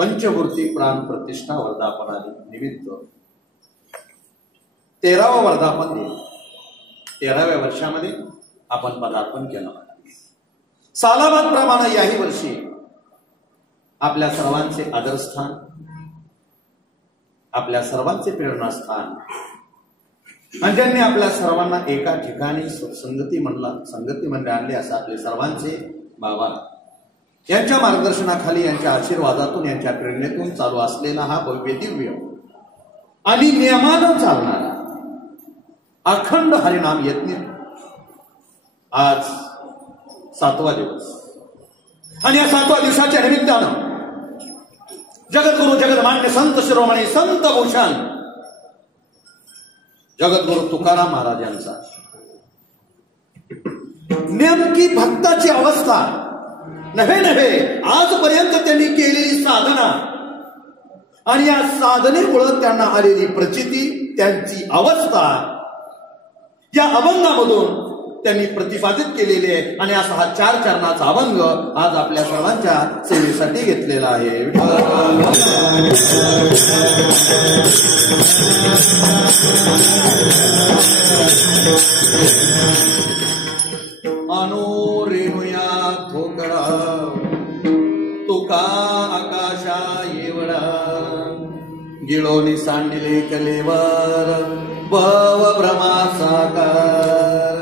पंचमूर्ती प्राण प्रतिष्ठा वर्धापनादि निमित्त 13वा वर्धापन दिन 13व्या वर्षामध्ये आपण पदार्पण केलं. सालाबादप्रमाणे याही वर्षी आपल्या सर्वांचे आदरस्थान, आपल्या सर्वांचे प्रेरणास्थान आणि ज्यांनी आपल्या सर्वांना एका ठिकाणी संगतीमध्ये आणले असं आपले सर्वांचे बाबा यांच्या मार्गदर्शनाखाली, यांच्या आशीर्वादातून, यांच्या प्रेरणेतून चालू असलेला हा भव्य दिव्य आणि नियमानं चालणारा अखंड हरिनाम यज्ञ आज 7वा दिवस. आणि या 7व्या दिवसाच्या निमित्तानं जगद्गुरु जगदमान्य संत शिरोमणी संत भूषण जगद्गुरु तुकाराम महाराजांचा नेमकी भक्ताची अवस्था नव्हे आजपर्यंत त्यांनी केलेली साधना आणि या साधनेमुळे त्यांना आलेली प्रचिती, त्यांची अवस्था या अभंगामधून त्यांनी प्रतिपादित केलेले आहे. आणि असा हा 4 चरणाचा अभंग आज आपल्या सर्वांच्या सेवेसाठी घेतलेला आहे. अनो रेणुया ठोकळा तुका आकाशा येवळा गिळोनी सांडिले कलेवर भव भ्रमा साकार.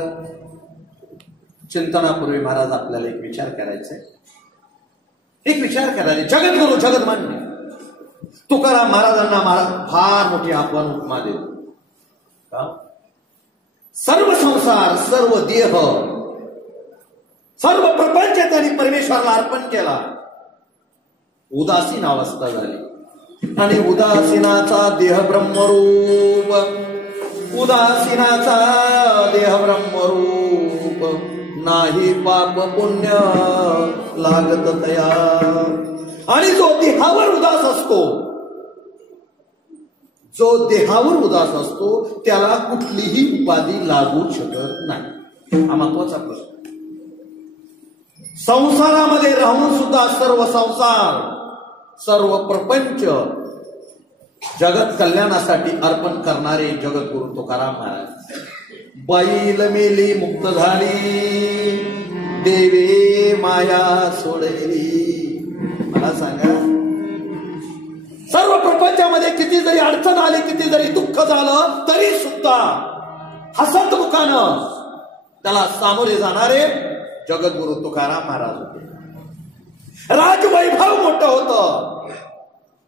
चिंतनापूर्वी महाराज आपल्याला एक विचार करायचा आहे. जगद्गुरु जगदमान्य तुकाराम महाराजांना फार मोठी आपण उपमा देतो. सर्व संसार, सर्व देह, सर्व प्रपंच त्यांनी परमेश्वराला अर्पण केला. उदासीन अवस्था झाली आणि उदासीनाचा देह ब्रह्मरूप, उदासीनाचा देह ब्रह्मरूप नाही पाप पुण्य लागत तया. आणि जो देहावर उदास असतो त्याला कुठलीही उपाधी लागू शकत नाही. हा महत्वाचा प्रश्न. संसारामध्ये राहून सुद्धा सर्व संसार, सर्व प्रपंच जगत कल्याणासाठी अर्पण करणारे जगद्गुरु तुकाराम महाराज. बैल मेली मुक्त झाली, देवे माया सोडली. मला सांगा, सर्व प्रपंचामध्ये किती जरी अडचण आली, किती जरी दुःख झालं तरी सुद्धा हसत मुखानं त्याला सामोरे जाणारे जगद्गुरु तुकाराम महाराज होते. राजवैभव मोठं होतं,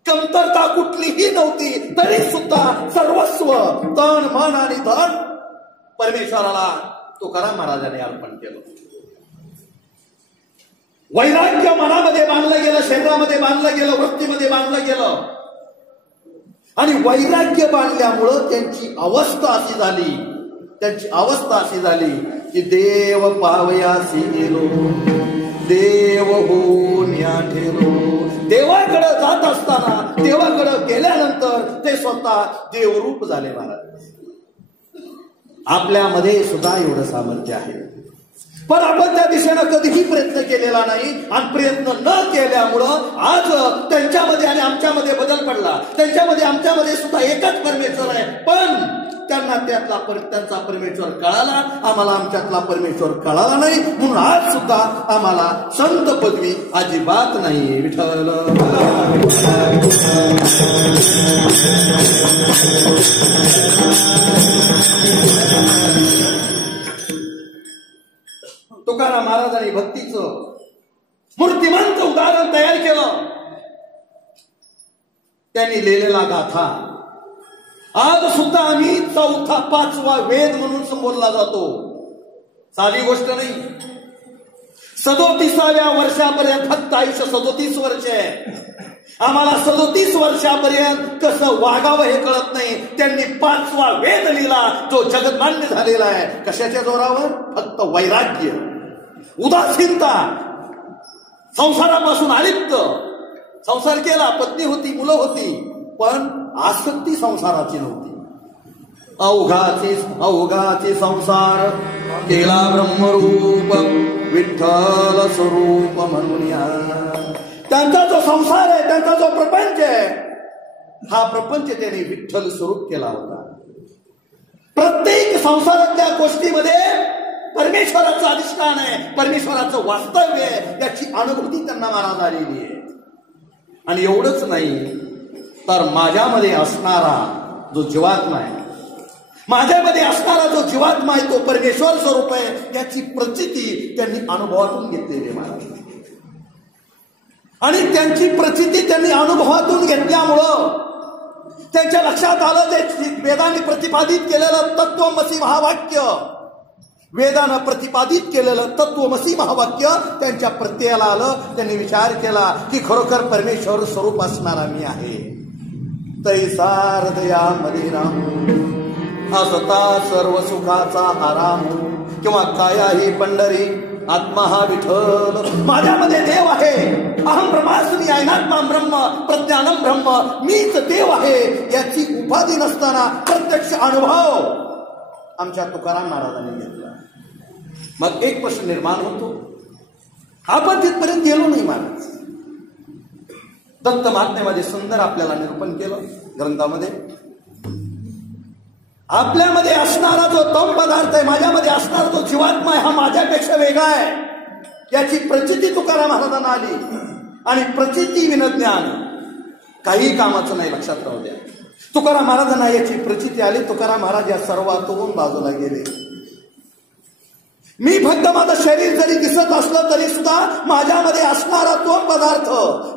कमतरता कुठलीही नव्हती, तरी सुद्धा सर्वस्व तन मन आणि धन परमेश्वराला तुकाराम महाराजांनी अर्पण केलं. वैराग्य मनामध्ये बांधलं गेलं, शरीरामध्ये बांधलं गेलं, वृत्तीमध्ये बांधलं गेलं. आणि वैराग्य बांधल्यामुळं त्यांची अवस्था अशी झाली की देव पावयासी गेलो, देव होऊन या ठेलो. देवाकडे जात असताना, देवाकडे गेल्यानंतर ते स्वतः देवरूप झाले महाराज. आपल्यामध्ये सुद्धा एवढं सामर्थ्य आहे, पण आपण त्या दिशेनं कधीही प्रयत्न केलेला नाही. आणि प्रयत्न न केल्यामुळं आज त्यांच्यामध्ये आणि आमच्यामध्ये बदल पडला. त्यांच्यामध्ये आमच्यामध्ये सुद्धा एकच परमेश्वर आहे, पण त्यांना त्यांचा परमेश्वर कळाला, आम्हाला आमच्यातला परमेश्वर कळाला नाही. म्हणून आज सुद्धा आम्हाला संत पदवी अजिबात नाही. विठ्ठल तुकाराम महाराजांनी भक्तीचं मूर्तिमंत उदाहरण तयार केलं. त्यांनी लिहिलेला गाथा आज सुद्धा आम्ही 4था 5वा वेद म्हणून संबोधला जातो. साधी गोष्ट नाही. 37व्या वर्षापर्यंत फक्त आयुष्य 37 वर्ष आहे. आम्हाला 37 वर्षापर्यंत कसं वागावं हे कळत नाही. त्यांनी 5वा वेद लिहिला जो जगदमान्य झालेला आहे. कशाच्या जोरावर? फक्त वैराग्य, उदासीनता, संसारापासून अलिप्त. संसार केला, पत्नी होती, मुलं होती, पण आसक्ती संसाराची नव्हती. अवघाचे संसार केला ब्रह्मरूप विठ्ठल स्वरूप म्हणून. त्यांचा जो संसार आहे, त्यांचा जो प्रपंच आहे, हा प्रपंच त्यांनी विठ्ठल स्वरूप केला होता. प्रत्येक संसारातल्या गोष्टीमध्ये परमेश्वराचं अधिष्ठान आहे, परमेश्वराचं वास्तव्य आहे, याची अनुभूती त्यांना महाराज आलेली आहे. आणि एवढंच नाही तर माझ्यामध्ये असणारा जो जीवात्मा आहे, माझ्यामध्ये असणारा जो जीवात्मा आहे तो परमेश्वर स्वरूप आहे, याची प्रचिती त्यांनी अनुभवातून घेतलेली महाराज. आणि त्यांची प्रचिती त्यांनी अनुभवातून घेतल्यामुळं त्यांच्या लक्षात आलं ते वेदाने प्रतिपादित केलेलं तत्वमसी महावाक्य, वेदानं प्रतिपादित केलेलं तत्वमसी महावाक्य त्यांच्या प्रत्ययाला आलं. त्यांनी विचार केला की खरोखर परमेश्वर स्वरूप असणारा मी आहे. तैसा हृदयामध्ये राहू असता सर्व सुखाचा आराम, किंवा काया ही पंढरी आत्मा हा विठ्ठल. माझ्यामध्ये देव आहे, अहम ब्रह्मास्मी अनात्मा ब्रह्म प्रज्ञानम ब्रह्म, मीच देव आहे याची उपाधी नसताना प्रत्यक्ष अनुभव आमच्या तुकाराम महाराजांनी घेतला. मग एक प्रश्न निर्माण होतो, आपण तिथपर्यंत गेलो नाही महाराज. दत्त महात्म्यामध्ये सुंदर आपल्याला निरूपण केलं ग्रंथामध्ये. आपल्यामध्ये असणारा जो तम पदार्थ आहे, माझ्यामध्ये असणारा जो जीवात्मा आहे, हा माझ्यापेक्षा वेगळा आहे याची प्रचिती तुकाराम महाराजांना आली. आणि प्रचिती विनज्ञान काही कामाचं नाही, लक्षात राहू द्या. तुकाराम महाराजांना याची प्रचिती आली. तुकाराम महाराज या सर्वातून बाजूला गेले. मी फक्त माझं शरीर जरी दिसत असलं तरी सुद्धा माझ्यामध्ये असणारा तो पदार्थ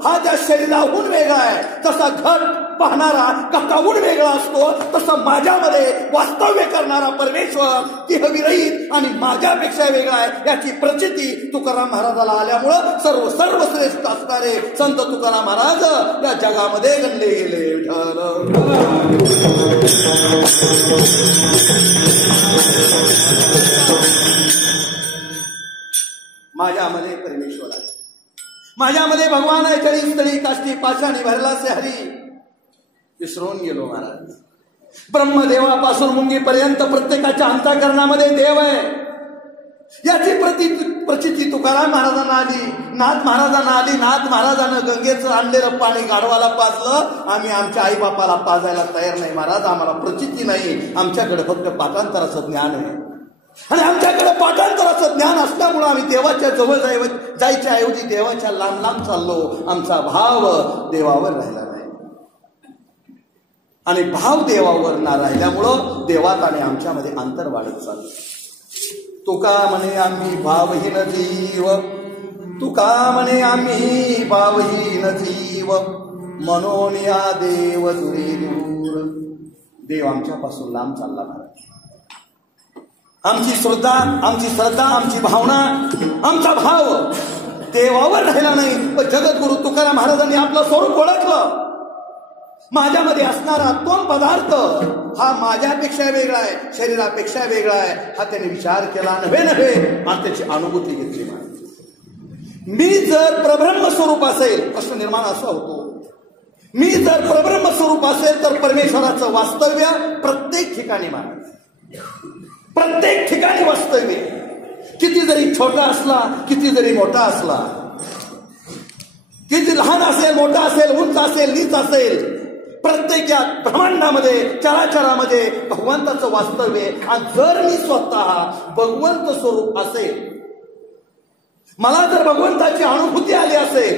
हा त्या शरीराहून वेगळा आहे. तसा घट पाहणारा ककाहून वेगळा असतो, तसं माझ्यामध्ये वास्तव्य करणारा परमेश्वर तिहविरहित आणि माझ्यापेक्षा वेगळा आहे याची प्रचिती तुकाराम महाराजाला आल्यामुळं सर्वश्रेष्ठ असणारे संत तुकाराम महाराज या जगामध्ये गणले गेले. माझ्यामध्ये परमेश्वर आहे, माझ्यामध्ये भगवान आहे. जळी स्थळी काष्टी पाषाणी भरला से हरी, विसरून गेलो महाराज. ब्रह्मदेवापासून मुंगीपर्यंत प्रत्येकाच्या अंतःकरणामध्ये देव आहे याची प्रचिती तुकाराम महाराजांना आली, नाथ महाराजांना आली. नाथ महाराजांना गंगेचं आणलेलं पाणी गाढवाला पाजलं. आम्ही आमच्या आई बापाला पाजायला तयार नाही महाराज, आम्हाला प्रचिती नाही, आमच्याकडे फक्त पाठांतराचं ज्ञान आहे. आणि आमच्याकडे पाठांतराचं ज्ञान असल्यामुळं आम्ही देवाच्या जवळ जायच्या ऐवजी देवाच्या लांब लांब चाललो. आमचा भाव देवावर राहिला नाही. आणि भाव देवावर ना राहिल्यामुळं देवात आणि आमच्यामध्ये अंतर वाढत चाललं. तुका म्हणे आम्ही भावहीन जीव, तुका म्हणे आम्ही भावहीन जीव, म्हणून या देव दुरी दूर. देव आमच्यापासून लांब चालला महाराज. आमची श्रद्धा, आमची भावना, आमचा भाव देवावर राहिला नाही. पण जगद्गुरु तुकाराम महाराजांनी आपलं स्वरूप ओळखलं. माझ्यामध्ये असणारा तो पदार्थ हा माझ्यापेक्षा वेगळा आहे, शरीरापेक्षा वेगळा आहे, हा त्याने विचार केला. नव्हे आणि त्याची अनुभूती घेतली. मी जर परब्रह्म स्वरूप असेल, प्रश्न निर्माण असा होतो, मी जर परब्रह्म स्वरूप असेल तर परमेश्वराचं वास्तव्य प्रत्येक ठिकाणी महाराज, प्रत्येक ठिकाणी वास्तव्य. किती जरी छोटा असला, किती जरी मोठा असला, किती लहान असेल, मोठा असेल, उंच असेल, नीच असेल, प्रत्येक या ब्रह्मांडामध्ये चराचरामध्ये भगवंताचं वास्तव्य. आणि जर मी स्वतः भगवंत स्वरूप असेल, मला जर भगवंताची अनुभूती आली असेल,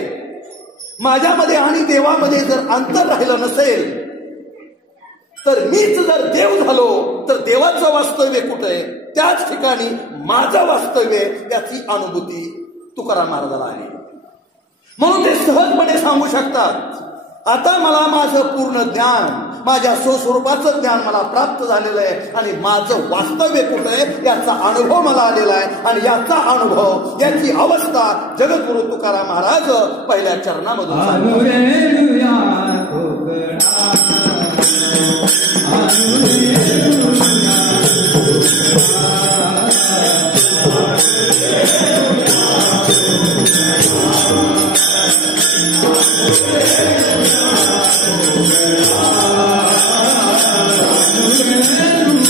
माझ्यामध्ये आणि देवामध्ये जर अंतर राहिलं नसेल, तर मीच जर देव झालो तर देवाचं वास्तव्य कुठे आहे, त्याच ठिकाणी माझं वास्तव्य याची अनुभूती तुकाराम महाराजाला आहे. म्हणून ते सहजपणे सांगू शकतात, आता मला माझं पूर्ण ज्ञान, माझ्या स्वस्वरूपाचं ज्ञान मला प्राप्त झालेलं आहे आणि माझं वास्तव्य कुठं आहे याचा अनुभव मला आलेला आहे. आणि याचा अनुभव, याची अवस्था जगद्गुरु तुकाराम महाराज पहिल्या चरणामधून Hallelujah.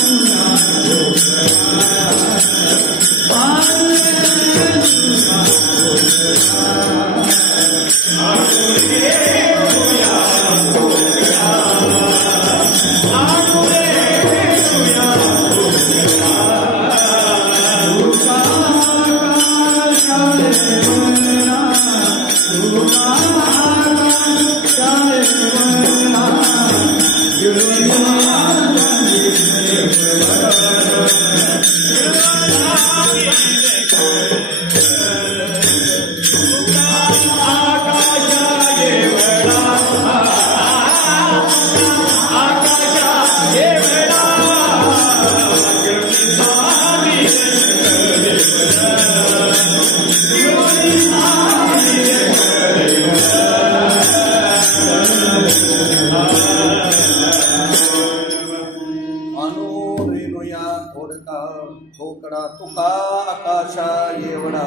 तुका आकाशा एवढा.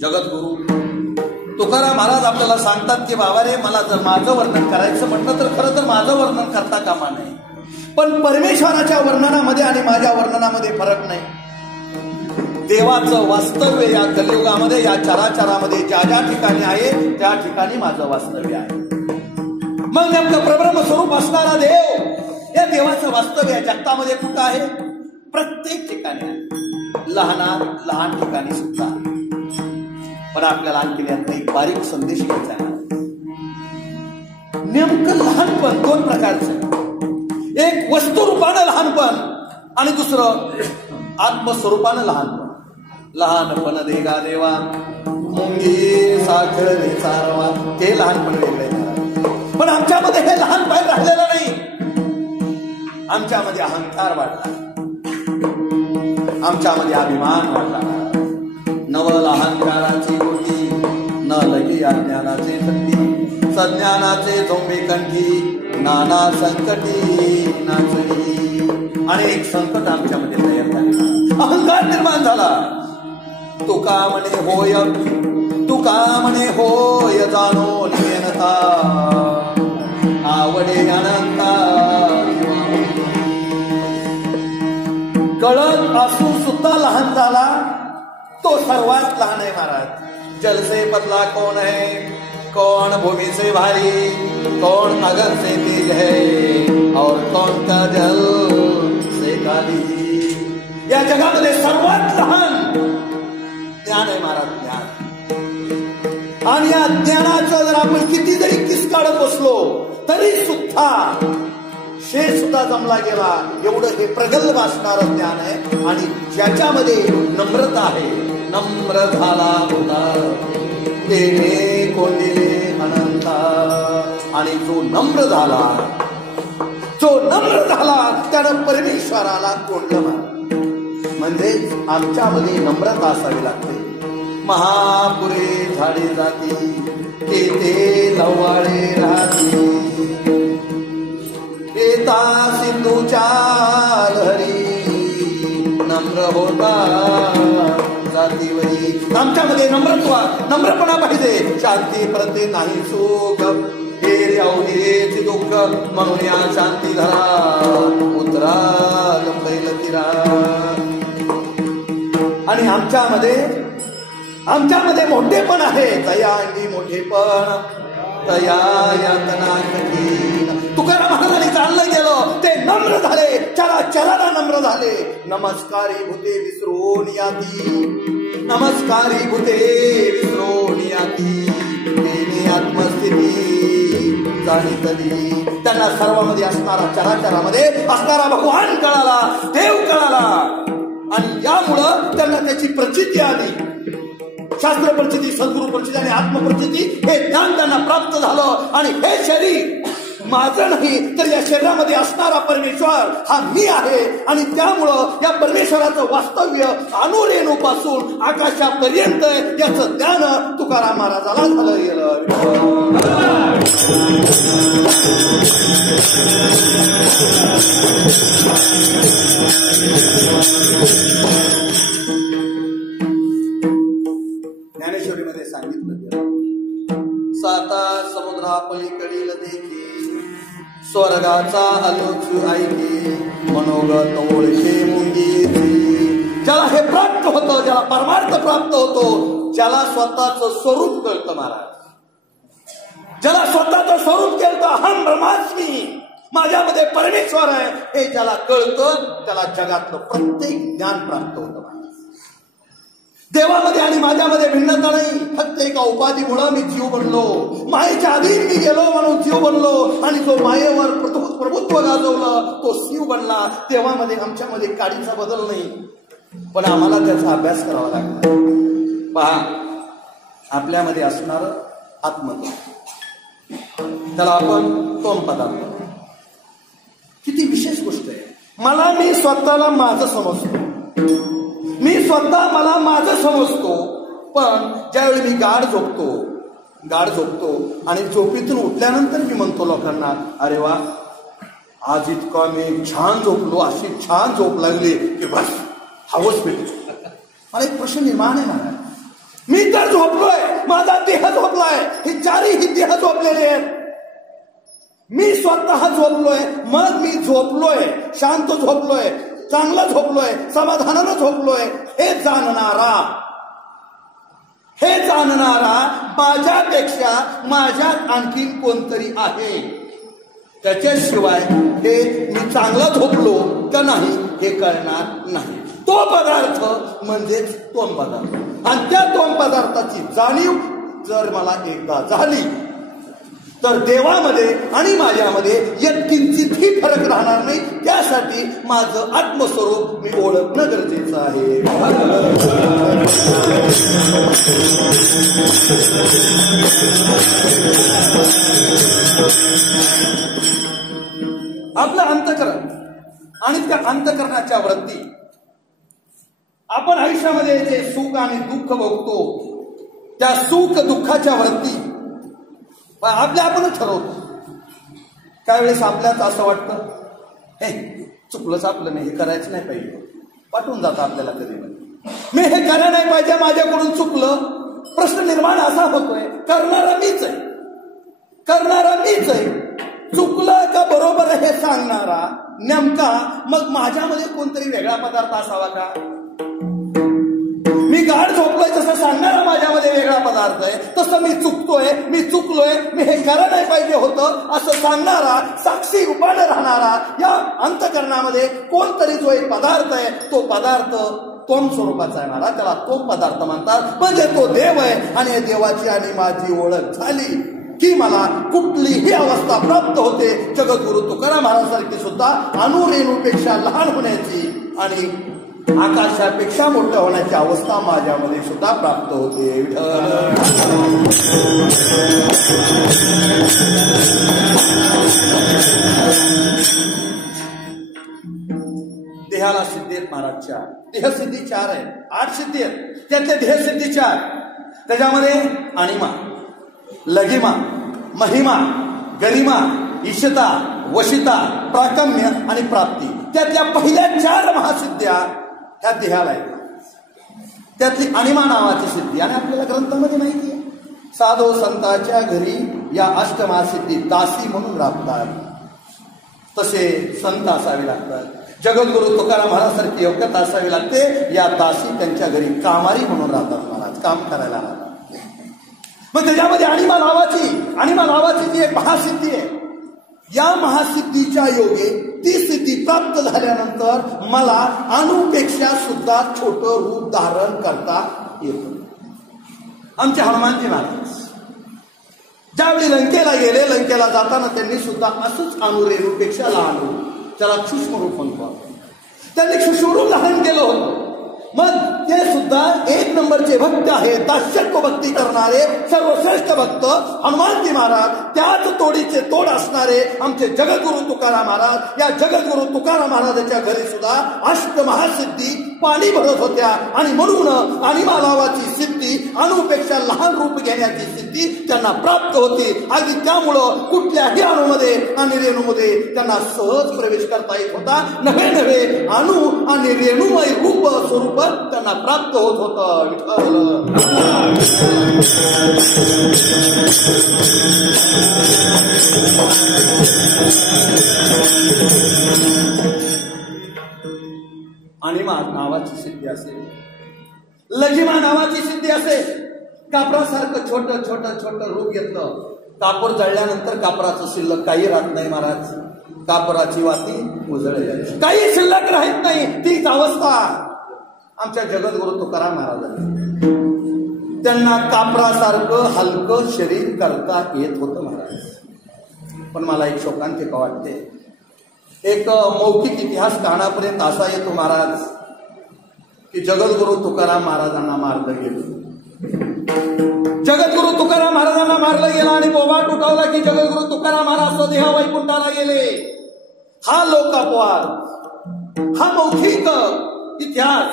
जगद्गुरु तुकाराम महाराज आपल्याला सांगतात की बाबा रे, मला जर माझं वर्णन करायचं म्हटलं तर खरं तर माझं वर्णन करता कामा नये, पण परमेश्वराच्या वर्णनामध्ये आणि माझ्या वर्णनामध्ये फरक नाही. देवाचं वास्तव्य या कलियुगामध्ये, या चराचरामध्ये ज्या ज्या ठिकाणी आहे त्या ठिकाणी माझं वास्तव्य आहे. मग नेमकं परब्रह्म स्वरूप असणारा देव, या देवाचं वास्तव्य जगतामध्ये कुठं आहे? प्रत्येक ठिकाणी आहे, लहान ठिकाणी सुद्धा. पण आपल्याला आणखी यातला एक बारीक संदेश घ्यायचा आहे. नेमकं लहानपण दोन प्रकारचं, एक वस्तुरूपानं लहानपण आणि दुसरं आत्मस्वरूपानं लहानपण. लहानपण देगा देवा मुंगी साखर चारवा, ते लहानपण वेगळे. पण आमच्यामध्ये हे लहानपण राहिलेलं नाही. आमच्यामध्ये अहंकार वाढला, आमच्यामध्ये अभिमान वाढला. नवल अहंकाराची गोटी, न लगी अज्ञानाचे थंडी, सज्ञानाचे झोंबे कंठी, नाना संकटी नाचली. अनेक संकट आमच्यामध्ये तयार झाले, अहंकार निर्माण झाला. तुका म्हणे होय जाणो नियनता, आवडे अनंता. कळत असून सुद्धा लहान झाला, तो सर्वात लहान आहे महाराज. जल से पतला कौन है, कौन भूमि से भारी, कौन अगर से तेज है, और कौन का जल से काली. या जगामध्ये सर्वात लहान ज्ञान आहे महाराज, ज्ञान. आणि या ज्ञानाचं जर आपण किती जरी किस काढत बसलो तरी सुद्धा शेष सुद्धा जमला गेला, एवढं हे प्रगल्भ असणारं ज्ञान आहे. आणि ज्याच्यामध्ये नम्रता आहे, नम्र झाला होता तेने कोंडिले अनंता. आणि जो नम्र झाला त्यानं परमेश्वराला कोंडलं. म्हणजे आमच्यामध्ये नम्रता असावी लागते. महापुरे झाडे जाती, तेथे लवाळे राहती, येता सिंधूच्या लहरी, नम्र होता जातीवरी. आमच्यामध्ये नम्रपणा पाहिजे. शांती प्रति नाही सुख, हेरे अवधीचे दुःख, म्हणून या शांती धरा उतरा गंभीर तिरा. आणि आमच्यामध्ये मोठेपण आहे, तया अंगी मोठेपण, तया यातना कठीण. तुकाराम महाराजांनी चाललं गेलं, ते नम्र झाले, चराचराला नम्र झाले. नमस्कारी भूते विसरून याती, नमस्कारी भूते विसरून याती, तेने आत्मस्थिती जाणीतली. त्यांना सर्वांमध्ये असणारा, चराचरामध्ये असणारा भगवान कळाला, देव कळाला. आणि यामुळं त्यांना त्याची प्रचिती आली. शास्त्र प्रचिती, सद्गुरु प्रचिती आणि आत्मप्रचिती हे ज्ञान त्यांना प्राप्त झालं. आणि हे शरीर माझं नाही, तर या शरीरामध्ये असणारा परमेश्वर हा मी आहे. आणि त्यामुळं या परमेश्वराचं वास्तव्य अणुरेणूपासून आकाशापर्यंत याचं ज्ञान तुकाराम महाराजाला झालं गेलं. ज्ञानेश्वरीमध्ये सांगितलं गेलं, साता समुद्रापलीकडील देखी, स्वर्गाचा आलोच ऐकी, मनोगत ओळखे मुंगी. ज्याला हे प्राप्त होतं, ज्याला परमार्थ प्राप्त होतो, ज्याला स्वतःचं स्वरूप कळतं महाराज, ज्याला स्वतःचं स्वरूप कळतं, अहम ब्रह्मास्मी, माझ्यामध्ये परमेश्वर आहे हे ज्याला कळतं त्याला जगातलं प्रत्येक ज्ञान प्राप्त होतं. देवामध्ये आणि माझ्यामध्ये भिन्नता नाही, फक्त एका उपाधीमुळे मी जीव बनलो, मायेच्या आधी मी गेलो म्हणून जीव बनलो, आणि जो मायेवर प्रभुत्व गाजवलं तो शिव बनला. देवामध्ये आमच्यामध्ये काडीचा बदल नाही, पण आम्हाला त्याचा अभ्यास करावा लागतो. पहा, आपल्यामध्ये असणारं आत्मत्व, त्याला आपण तोम पदार्थ, किती विशेष गोष्ट आहे. मी स्वतःला माझं समजतो, मी स्वतः मला माझं समजतो, पण ज्यावेळी मी गाढ झोपतो आणि झोपेतून उठल्यानंतर मी म्हणतो लोकांना, अरे वा आज इतका मी छान झोपलो, अशी छान झोप लागली की बस हवस भेटली. मला एक प्रश्न निर्माण आहे मला, मी तर झोपलोय, माझा देह झोपलाय, हे चारही देह झोपलेले आहेत, मी स्वतः झोपलोय, मग मी झोपलोय, शांत झोपलोय, चांगलं झोपलोय, समाधानानं झोपलोय, हे जाणणारा माझ्यापेक्षा माझ्यात आणखीन कोणतरी आहे. त्याच्याशिवाय हे मी चांगला झोपलो का नाही हे कळणार नाही. तो पदार्थ म्हणजेच तोम पदार्थ, आणि त्या तोम पदार्थाची जाणीव जर मला एकदा झाली तर देवामध्ये आणि माझ्यामध्ये यत्किंचितही फरक राहणार नाही. त्यासाठी माझं आत्मस्वरूप मी ओळखणं गरजेचं आहे. आपलं अंतःकरण आणि त्या अंतःकरणाच्या वृत्ती, आपण आयुष्यामध्ये जे सुख आणि दुःख भोगतो त्या सुख दुःखाच्या वृत्ती आपणच ठरवतो. काही वेळेस आपल्याच असं वाटतं, हे चुकलंच आपलं, मी हे करायचं नाही पाहिजे, पाठवून जातं आपल्याला कधी, मी हे करायला नाही पाहिजे, माझ्याकडून चुकलं. प्रश्न निर्माण असा होतोय, करणारा मीच आहे, चुकलं का बरोबर हे सांगणारा नेमका मग माझ्यामध्ये कोणतरी वेगळा पदार्थ असावा का? मी गाढ झोपलोय तसं सांगणारा माझ्यामध्ये वेगळा पदार्थ आहे, तसं मी चुकलोय, मी हे करायला नाही पाहिजे होतं असं सांगणारा साक्षी रूपाने राहणारा या अंतःकरणामध्ये कोणतरी जो एक पदार्थ आहे, तो पदार्थ तोम स्वरूपाचा आहे महाराज, त्याला तोम पदार्थ म्हणतात. म्हणजे तो देव आहे, आणि या देवाची आणि माझी ओळख झाली की मला कुठलीही अवस्था प्राप्त होते. जगद्गुरु तुकाराम महाराजांसारखी सुद्धा अणुरेणूपेक्षा लहान होण्याची आणि आकाशापेक्षा मोठं होण्याची अवस्था माझ्यामध्ये सुद्धा प्राप्त होते. देहाला सिद्धी आहेत महाराजच्या, देहसिद्धी 4 आहे, 8 सिद्धी आहेत, त्यातले देहसिद्धी 4. त्याच्यामध्ये अणिमा, लघिमा, महिमा, गरिमा, ईशता, वशिता, प्राकम्य आणि प्राप्ती, त्यातल्या पहिल्या 4 महासिद्ध्या त्या देहाला आहेत. त्यातली अणिमा नावाची सिद्धी, आणि आपल्याला ग्रंथामध्ये माहिती आहे, साधो संतांच्या घरी या अष्टमहासिद्धी दासी म्हणून राबतात. तसे संत असावे लागतात, जगद्गुरु तुकाराम महाराजांसारखी योग्यता असावी लागते. या दासी त्यांच्या घरी कामारी म्हणून राहतात महाराज, काम करायला राहतात. मग त्याच्यामध्ये अणिमा नावाची जी एक महासिद्धी आहे, या महासिद्धीच्या योगे ती सिद्धी प्राप्त झाल्यानंतर मला अणुपेक्षा सुद्धा छोटं रूप धारण करता येतं. आमचे हनुमानजी महाराज ज्यावेळी लंकेला गेले, लंकेला जाताना त्यांनी सुद्धा असंच अणुरेणूपेक्षा लहान रूप, त्याला सूक्ष्म रूप म्हणतो, त्यांनी सूक्ष्म लहान केलं होतं. मग ते सुद्धा 1 नंबरचे भक्त आहेत, दास्यत्व भक्ती करणारे सर्वश्रेष्ठ भक्त हनुमानजी महाराज. त्याच तोडीचे तोड असणारे आमचे जगद्गुरु तुकाराम महाराज. या जगद्गुरु तुकाराम महाराजांच्या घरी सुद्धा अष्टमहासिद्धी पाणी भरत होत्या, आणि म्हणून अणिमा नावाची सिद्धी, अणुपेक्षा लहान रूप घेण्याची सिद्धी त्यांना प्राप्त होती. आणि त्यामुळं कुठल्याही अणुमध्ये आणि रेणूमध्ये त्यांना सहज प्रवेश करता येत होता. नव्हे अणु आणि रेणुमय रूप स्वरूप त्यांना प्राप्त होत होतं. अणिमा नावाची सिद्धी असेल, लघिमा नावाची सिद्धी असेल, कापरासारखं छोटं छोटं छोटं रूप घेतलं. कापूर जळल्यानंतर कापराचं शिल्लक काही राहत नाही महाराज. कापराची वाती उजळली, काही शिल्लक राहत नाही. तीच अवस्था आमच्या जगद्गुरु तुकाराम महाराजांनी. त्यांना कापरासारखं हलकं शरीर करता येत होतं महाराज. पण मला एक शोकांतिका वाटते. एक मौखिक इतिहास कानापर्यंत असा येतो महाराज की जगद्गुरु तुकाराम महाराजांना मारलं गेलं. जगद्गुरु तुकाराम महाराजांना मारलं गेलं आणि बोबाट उठवला की जगद्गुरु तुकाराम महाराज स्वदेह वैकुंठाला गेले. हा लोकापवाद, हा मौखिक इतिहास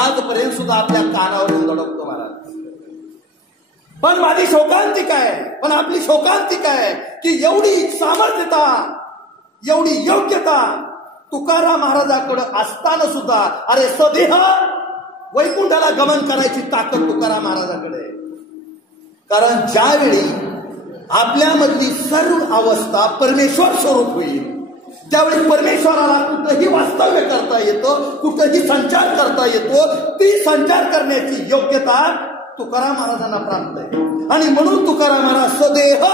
आजपर्यंत सुद्धा आपल्या कानावर दडपतो महाराज. पण माझी शोकांतिका आहे, पण आपली शोकांतिका आहे की एवढी सामर्थ्यता, एवढी योग्यता तुकाराम महाराजाकडे असताना सुद्धा अरे स्वदेह वैकुंठाला गमन करायची ताकद तुकाराम महाराजाकडे. कारण ज्यावेळी आपल्यामधली सर्व अवस्था परमेश्वर स्वरूप होईल त्यावेळी परमेश्वराला कुठंही वास्तव्य करता येतं, कुठंही संचार करता येतो. ती संचार करण्याची योग्यता तुकाराम महाराजांना प्राप्त आहे. आणि म्हणून तुकाराम महाराज स्वदेह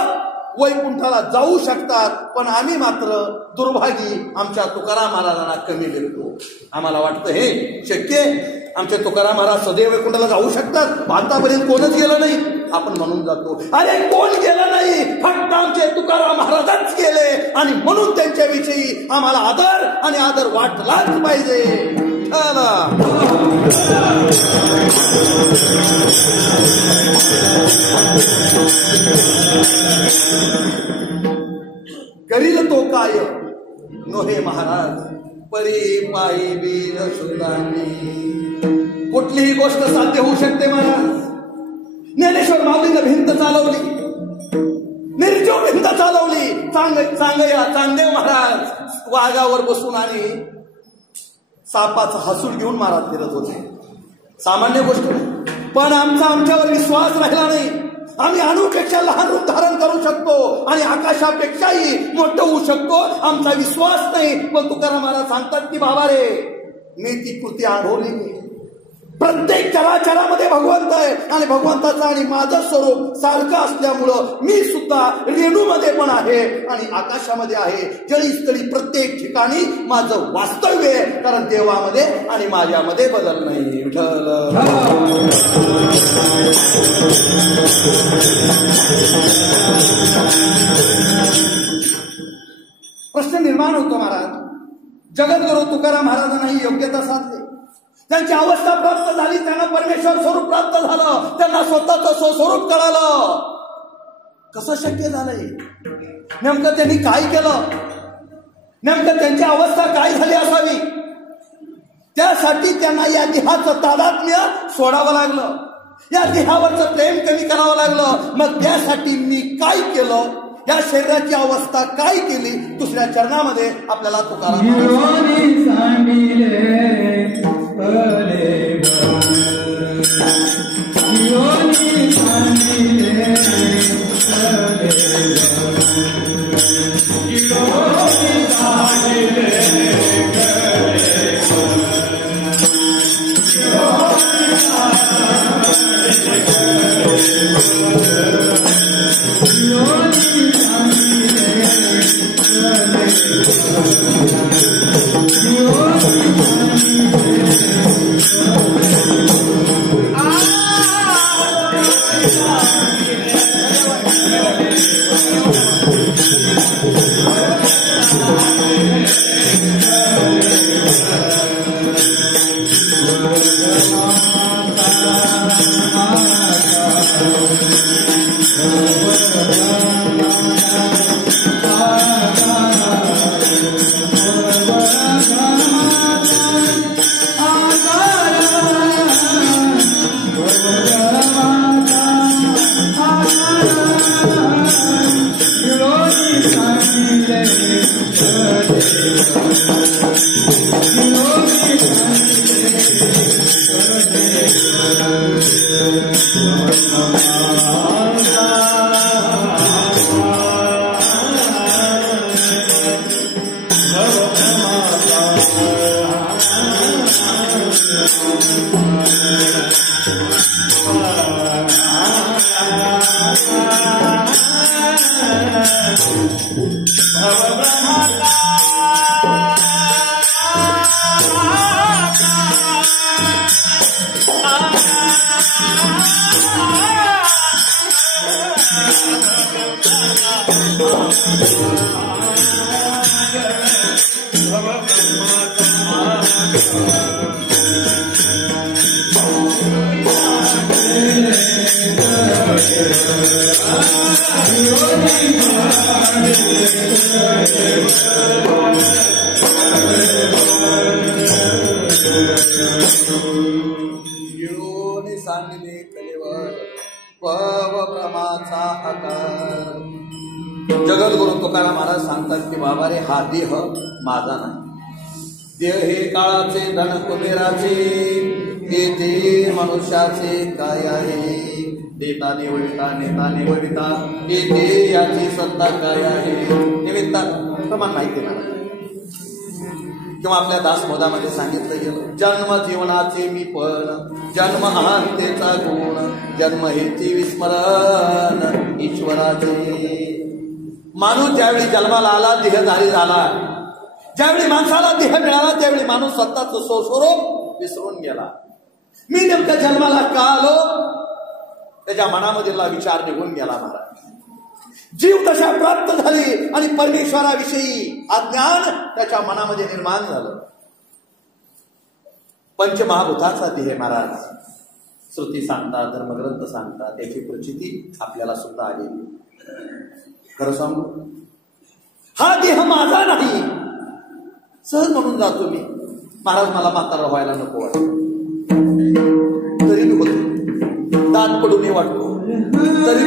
वैकुंठाला जाऊ शकतात. पण आम्ही मात्र दुर्भागी आमच्या तुकाराम महाराजांना कमी लेखतो. आम्हाला वाटतं हे शक्य आहे, आमचे तुकाराम महाराज सदैव वैकुंठाला जाऊ शकतात, आतापर्यंत कोणच गेलं नाही. आपण म्हणून जातो अरे कोण गेलं नाही, फक्त आमचे तुकाराम महाराजच गेले. आणि म्हणून त्यांच्याविषयी आम्हाला आदर आणि आदर वाटलाच पाहिजे. करील तो काय नोहे महाराज परी पायी वीर सुदानी. कुठलीही गोष्ट साध्य होऊ शकते महाराज. ज्ञानेश्वर माऊलीनं भिंत चालवली, निर्जीव भिंत चालवली. चांगदेव महाराज वाघावर बसून आणि सापाचं हसूड घेऊन महाराज फिरत होते. सामान्य गोष्ट नाही. पण आमच्यावर विश्वास राहिला नाही. आम्ही अणूपेक्षा लहान रूप धारण करू शकतो आणि आकाशापेक्षाही मोठं होऊ शकतो, आमचा विश्वास नाही. पण तुकाराम महाराज सांगतात की बाबा रे मी ती कृती अनुभवली. प्रत्येक चराचरामध्ये भगवंत आहे आणि भगवंताचं आणि माझं स्वरूप सारखं असल्यामुळं मी सुद्धा रेणूमध्ये पण आहे आणि आकाशामध्ये आहे. जळीस्थळी प्रत्येक ठिकाणी माझं वास्तव्य आहे. कारण देवामध्ये आणि माझ्यामध्ये बदल नाही. प्रश्न निर्माण होतो महाराज. जगद्गुरु तुकाराम महाराजांना ही योग्यता साधली, त्यांची अवस्था प्राप्त झाली, त्यांना परमेश्वर स्वरूप प्राप्त झालं, त्यांना स्वतःचं स्वस्वरूप कळालं. कसं शक्य झालंय? नेमकं त्यांनी काय केलं? नेमकं त्यांची अवस्था काय झाली असावी? त्यासाठी त्यांना या देहाचं तादात्म्य सोडावं लागलं, या देहावरचं प्रेम कमी करावं लागलं. मग त्यासाठी मी काय केलं, या शरीराची अवस्था काय केली? दुसऱ्या चरणामध्ये आपल्याला तुकाराम Namaha सांगले कलेवर ब्रह्माचा आकार. जगद्गुरु तुकाराम महाराज सांगतात की बाबा रे, हा देह माझा नाही. देह हे काळाचे धन कुबेराचे, येथे मनुष्याचे काय आहे. देता निवडिता नेता निवडिता, येथे याची सत्ता काय आहे. निमित्तात प्रमाण माहिती नाही. किंवा आपल्या दासबोधामध्ये सांगितलं गेलं, जन्म जीवनाचे मी पण, जन्म अहंतेचा गुण, जन्म हेची विस्मरण ईश्वराचे. माणूस ज्यावेळी जन्माला आला, देहधारी झाला, ज्यावेळी माणसाला देह मिळाला त्यावेळी माणूस सत्ताचं स्वरूप विसरून गेला. मी नेमक्या जन्माला का आलो, त्याच्या मनामधला विचार निघून गेला. महाराज जीव दशा प्राप्त झाली आणि परमेश्वराविषयी अज्ञान त्याच्या मनामध्ये निर्माण झालं. पंचमहाभूताचा देह महाराज श्रुती सांगतात, धर्मग्रंथ सांगतात, त्याची प्रचिती आपल्याला सुद्धा आलेली. खरं सांगू, हा देह माझा नाही. सहज म्हणून जातो मी, महाराज मला म्हातारा व्हायला नको वाटत, तरी मी होतो. दात पडून वाटतो तरी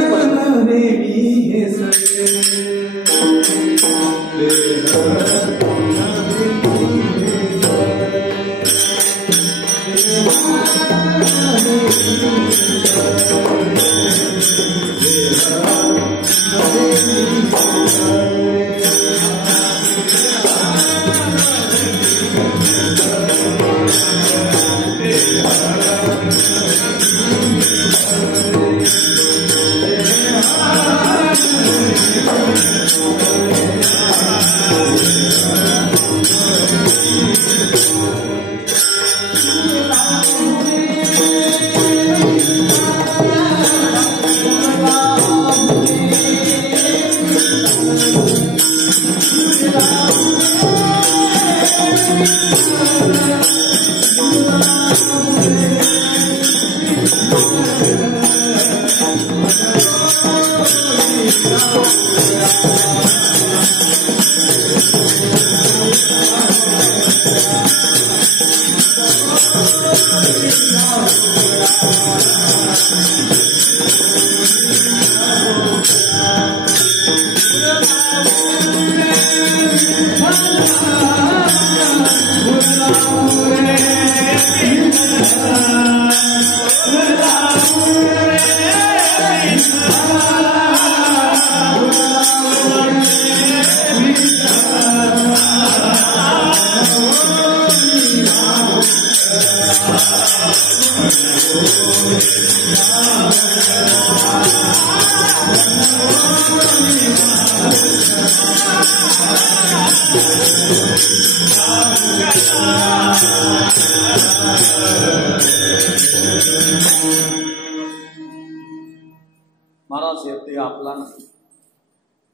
महाराज येते आपला नाही.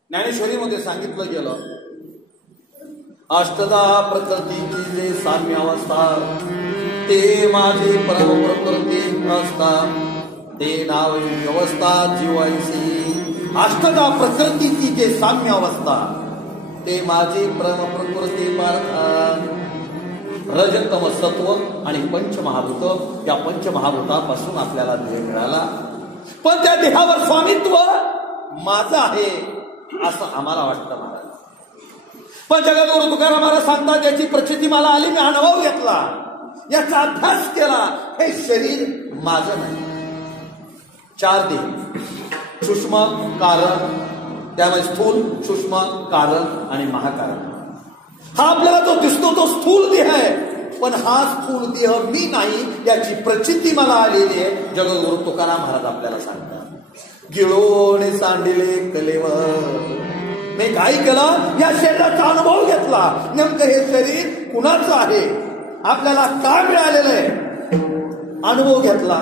ज्ञानेश्वरीमध्ये सांगितलं गेलं, अष्टदा प्रकृतीची जे साम्य अवस्था, ते माझे परम प्रकृती असता, ते नाव व्यवस्था जीवायसी. अष्टदा प्रकृतीची जे साम्य अवस्था, ते माझी परम प्रकृती पार्थ. रजतम सत्व आणि पंचमहाभूत, या पंचमहाभूतापासून आपल्याला देह मिळाला. पण त्या देहावर स्वामित्व माझं आहे असं आम्हाला वाटतं महाराज. पण जगद्गुरु तुकाराम महाराज सांगतात, याची प्रचिती मला आली, मी अनुभव घेतला, याचा अभ्यास केला. हे शरीर माझं नाही. चार देह, सूक्ष्म, कारण, त्यामुळे स्थूल, सूक्ष्म, कारण आणि महाकारण. हा आपल्याला जो दिसतो तो स्थूल देह आहे, पण हा स्थूल देह मी नाही, याची प्रचिती मला आलेली आहे. जगद्गुरु तुकाराम महाराज आपल्याला सांगतात, गिळोने सांडिले कलेवर. मी काय केलं, या शरीराचा अनुभव घेतला. नेमकं हे शरीर कुणाचं आहे, आपल्याला काय मिळालेलं आहे, अनुभव घेतला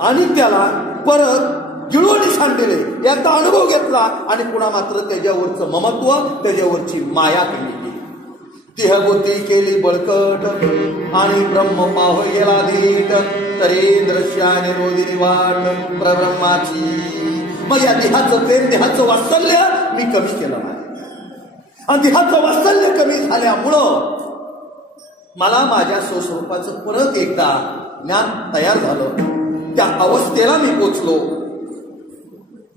आणि त्याला परत गिळोने सांडिले याचा अनुभव घेतला आणि पुन्हा मात्र त्याच्यावरचं ममत्व, त्याच्यावरची माया केली. देहबुद्धी केली बळकट आणि ब्रह्म पाहो गेला धीट, तरी दृश्याने रोदिली वाट प्रब्रह्माची. मग या देहाचं प्रेम, देहाचं वात्सल्य मी कमी केलं नाही. आणि देहाचं वात्सल्य कमी झाल्यामुळं मला माझ्या स्वस्वरूपाचं परत एकदा ज्ञान तयार झालं. त्या अवस्थेला मी पोचलो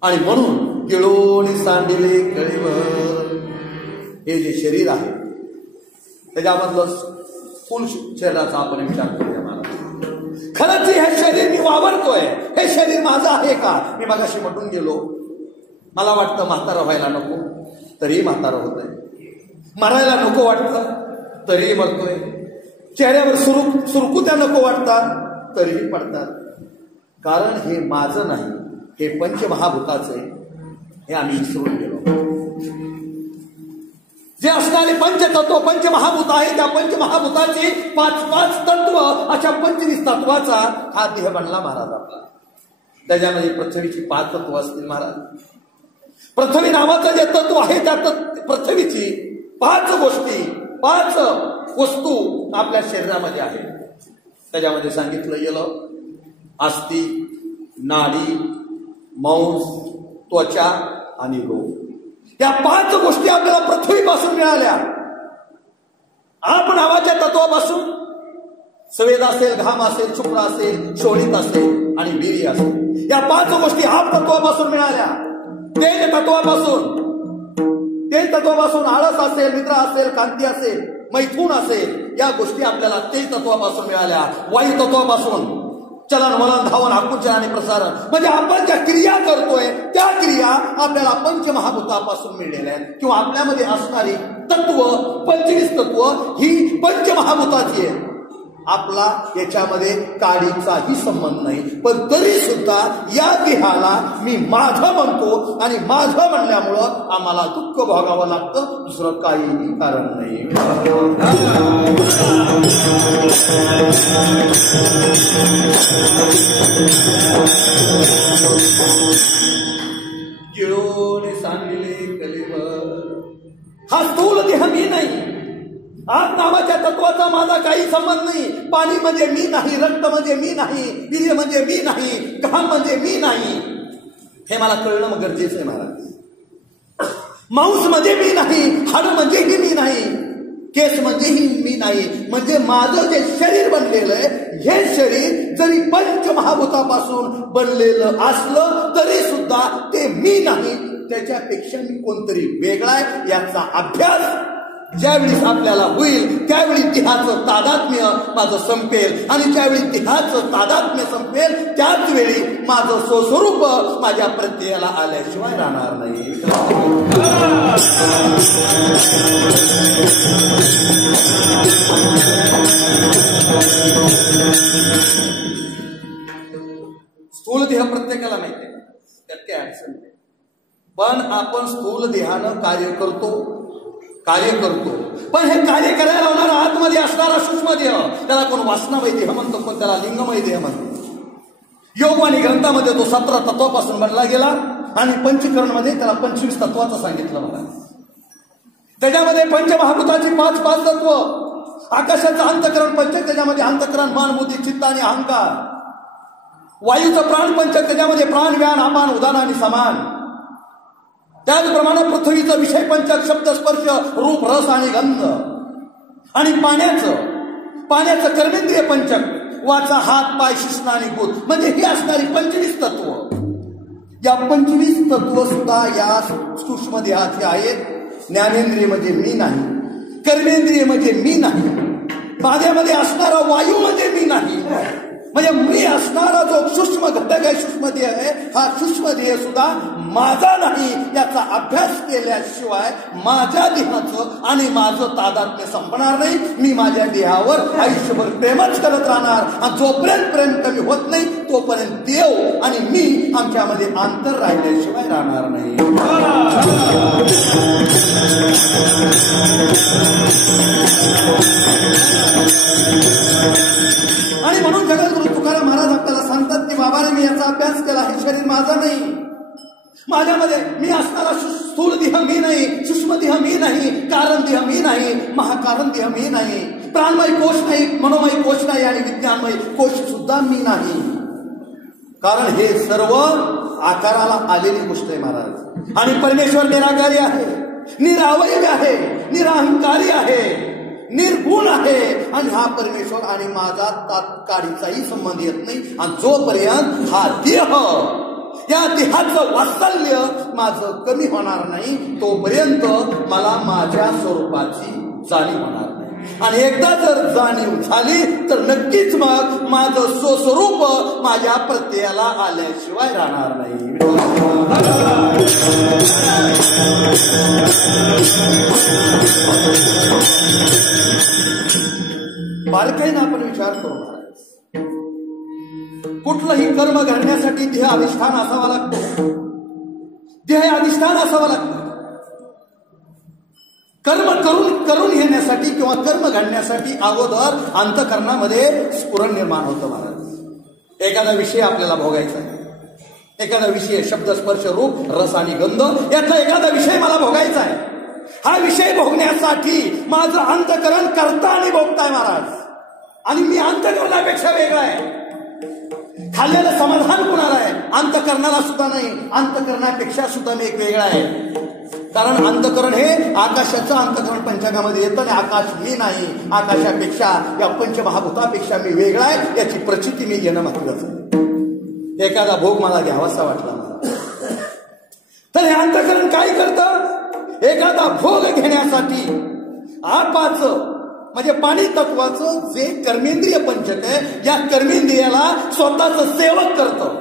आणि म्हणून गिळून सांडिले कळीवर. हे जे शरीर आहे त्याच्यामधलं स्थूल शरीराचा आपण विचार करूया. मला खरंच हे शरीर मी वावरतोय, हे शरीर माझं आहे का? मी मगाशी म्हटून गेलो, मला वाटतं म्हातारं व्हायला नको, तरी म्हातारं होतंय. मरायला नको वाटतं, तरीही मरतोय. चेहऱ्यावर सुरकुत्या नको वाटतात, तरीही पडतात. कारण हे माझं नाही, हे पंचमहाभूताचं आहे. हे आम्ही विसरून गेलो. जे असणारे पंचतत्व, पंचमहाभूत आहे, त्या पंचमहाभूताची 5 तत्व, अशा 25 तत्वाचा हा देह बनला महाराज आपला. त्याच्यामध्ये पृथ्वीची 5 तत्व असतील महाराज. पृथ्वी नावाचं जे तत्व आहे त्या पृथ्वीची 5 गोष्टी, 5 वस्तू आपल्या शरीरामध्ये आहेत. त्याच्यामध्ये सांगितलं गेलं अस्थि, नाडी, मांस, त्वचा आणि रोग. या 5 गोष्टी आपल्याला पृथ्वीपासून मिळाल्या. आप नावाच्या तत्वापासून संवेद असेल, घाम असेल, शुक्र असेल, शोणित असेल आणि वीर्य असेल. या 5 गोष्टी आप तत्वापासून मिळाल्या. तेज तत्वापासून आळस असेल, निद्रा असेल, कांती असेल, मैथून असेल, या गोष्टी आपल्याला तेज तत्वापासून मिळाल्या. वायू तत्वापासून चलन, वलन, धावन, आकुंचन आणि प्रसारण, म्हणजे आपण ज्या क्रिया करतोय त्या क्रिया आपल्याला पंचमहाभूतापासून मिळलेल्या आहेत. किंवा आपल्यामध्ये असणारी तत्व, 25 तत्व ही पंचमहाभूताची आहे. आपला याच्यामध्ये काडीचाही संबंध नाही, पण तरी सुद्धा या देहाला मी माझं म्हणतो आणि माझं म्हणल्यामुळं आम्हाला दुःख भोगावं लागतं, दुसरं काहीही कारण नाही. गिळून सांडिले कलीवर. हा स्थूल देह मी नाही. आत नावाच्या तत्वाचा माझा काही संबंध नाही. पाणी म्हणजे मी नाही, रक्त म्हणजे मी नाही, वीर्य म्हणजे मी नाही, घाम म्हणजे मी नाही. हे मला कळणं गरजेचं आहे महाराज. मांस म्हणजे मी नाही, हाड म्हणजेही मी नाही, केस म्हणजेही मी नाही. म्हणजे माझं जे शरीर बनलेलं आहे, हे शरीर जरी पंचमहाभूतापासून बनलेलं असलं तरी सुद्धा ते मी नाही. त्याच्यापेक्षा मी कोणतरी वेगळा आहे याचा अभ्यास ज्यावेळी आपल्याला होईल त्यावेळी देहाचं तादात्म्य माझं संपेल. आणि ज्यावेळी देहाचं तादात्म्य संपेल त्याच वेळी माझं स्वस्वरूप माझ्या प्रत्ययाला आल्याशिवाय राहणार नाही. स्थूल देह प्रत्येकाला माहिती आहे, त्यात काही अडचण नाही. पण आपण स्थूल देहानं कार्य करतो. पण हे कार्य करायला लावणारा आतमध्ये असणारा सूक्ष्म देह, त्याला कोण वासनामय देह म्हणतो, कोण त्याला लिंगमय देह म्हणतो. योगवाणी ग्रंथामध्ये तो 17 तत्वापासून बनला गेला आणि पंचकरण मध्ये त्याला 25 तत्वाचं सांगितलं मला. त्याच्यामध्ये पंचमहाभूताची 5 तत्व. आकाशाचं अंतकरण पंचक, त्याच्यामध्ये अंतकरण, मन, बुद्धी, चित्त आणि अहंकार. वायूचं प्राण पंचक, त्याच्यामध्ये प्राण, व्यान, अपान, उदान आणि समान. त्याचप्रमाणे पृथ्वीचं विषय पंचक, शब्द, स्पर्श, रूप, रस आणि गंध. आणि पाण्याचं कर्मेंद्रिय पंचक, वाचा, हात, पाय, शिश्न आणि गुद. म्हणजे ही असणारी 25 तत्व. या 25 तत्व सुद्धा या सूक्ष्म देहाची आहेत. ज्ञानेंद्रिय म्हणजे मी नाही, कर्मेंद्रिय म्हणजे मी नाही, माझ्यामध्ये असणारा वायू म्हणजे मी नाही. म्हणजे मी असणारा जो सूक्ष्म घटक आहे, सूक्ष्म देह आहे, हा सूक्ष्म देह सुद्धा माझा नाही. याचा अभ्यास केल्याशिवाय माझ्या देहाचं आणि माझं तादात्म्य संपणार नाही. मी माझ्या देहावर आयुष्यभर प्रेमच करत राहणार. आणि जोपर्यंत प्रेम कमी होत नाही तोपर्यंत देव आणि मी आमच्यामध्ये अंतर राहिल्याशिवाय राहणार नाही. आणि म्हणून जगद्गुरु तुकाराम महाराज आपल्याला सांगतात की बाबाने मी याचा अभ्यास केला, हे शरीर माझं नाही. माझ्यामध्ये मी असणारा स्थूल देह मी नाही, सूक्ष्म देह मी नाही, कारण देह मी नाही, महाकारण देह मी नाही, प्राणमय कोश नाही, मनोमय कोश नाही आणि विज्ञानमय कोश सुद्धा मी नाही. कारण हे सर्व आकाराला आलेली गोष्ट आहे महाराज. आणि परमेश्वर निराकारी आहे, निरावयवी आहे, निराहंकारी आहे, निर्गुण आहे. आणि हा परमेश्वर आणि माझा काडीचाही संबंध येत नाही. आणि जोपर्यंत हा देह, या देहाचं वात्सल्य माझं कमी होणार नाही तोपर्यंत मला माझ्या स्वरूपाची जाणीव होणार नाही. आणि एकदा जर जाणीव झाली तर नक्कीच मग माझं स्वस्वरूप माझ्या प्रत्ययाला आल्याशिवाय राहणार नाही. बारकाईनं आपण विचार करू. कुठलंही कर्म घडण्यासाठी देह अधिष्ठान असावा लागतो, देह अधिष्ठान असावं लागतं. कर्म करून घेण्यासाठी किंवा कर्म घडण्यासाठी अगोदर अंतःकरणामध्ये स्फुरण निर्माण होतं महाराज. एखादा विषय आपल्याला भोगायचा आहे, एखादा विषय शब्द स्पर्श रूप रस आणि गंध यातला एखादा विषय मला भोगायचा आहे. हा विषय भोगण्यासाठी माझं अंतःकरण करता आणि भोगताय महाराज. आणि मी अंतःकरणापेक्षा वेगळा आहे. खाल्लेलं समाधान कुणाला आहे? अंतःकरणाला सुद्धा नाही, अंतःकरणापेक्षा सुद्धा मी एक वेगळा आहे. कारण अंतःकरण हे आकाशाचं अंतःकरण पंचांगामध्ये येतं आणि आकाश मी नाही, आकाशापेक्षा या पंचमहाभूतापेक्षा मी वेगळा आहे याची प्रचिती मी घेणं महत्वाचं आहे. एखादा भोग मला घ्यावासा वाटला मला तर हे अंतःकरण काय करतं? एखादा भोग घेण्यासाठी आपाचं म्हणजे पाणी तत्वाचं जे कर्मेंद्रिय पंचक आहे या कर्मेंद्रियाला स्वतःच सेवक करतं.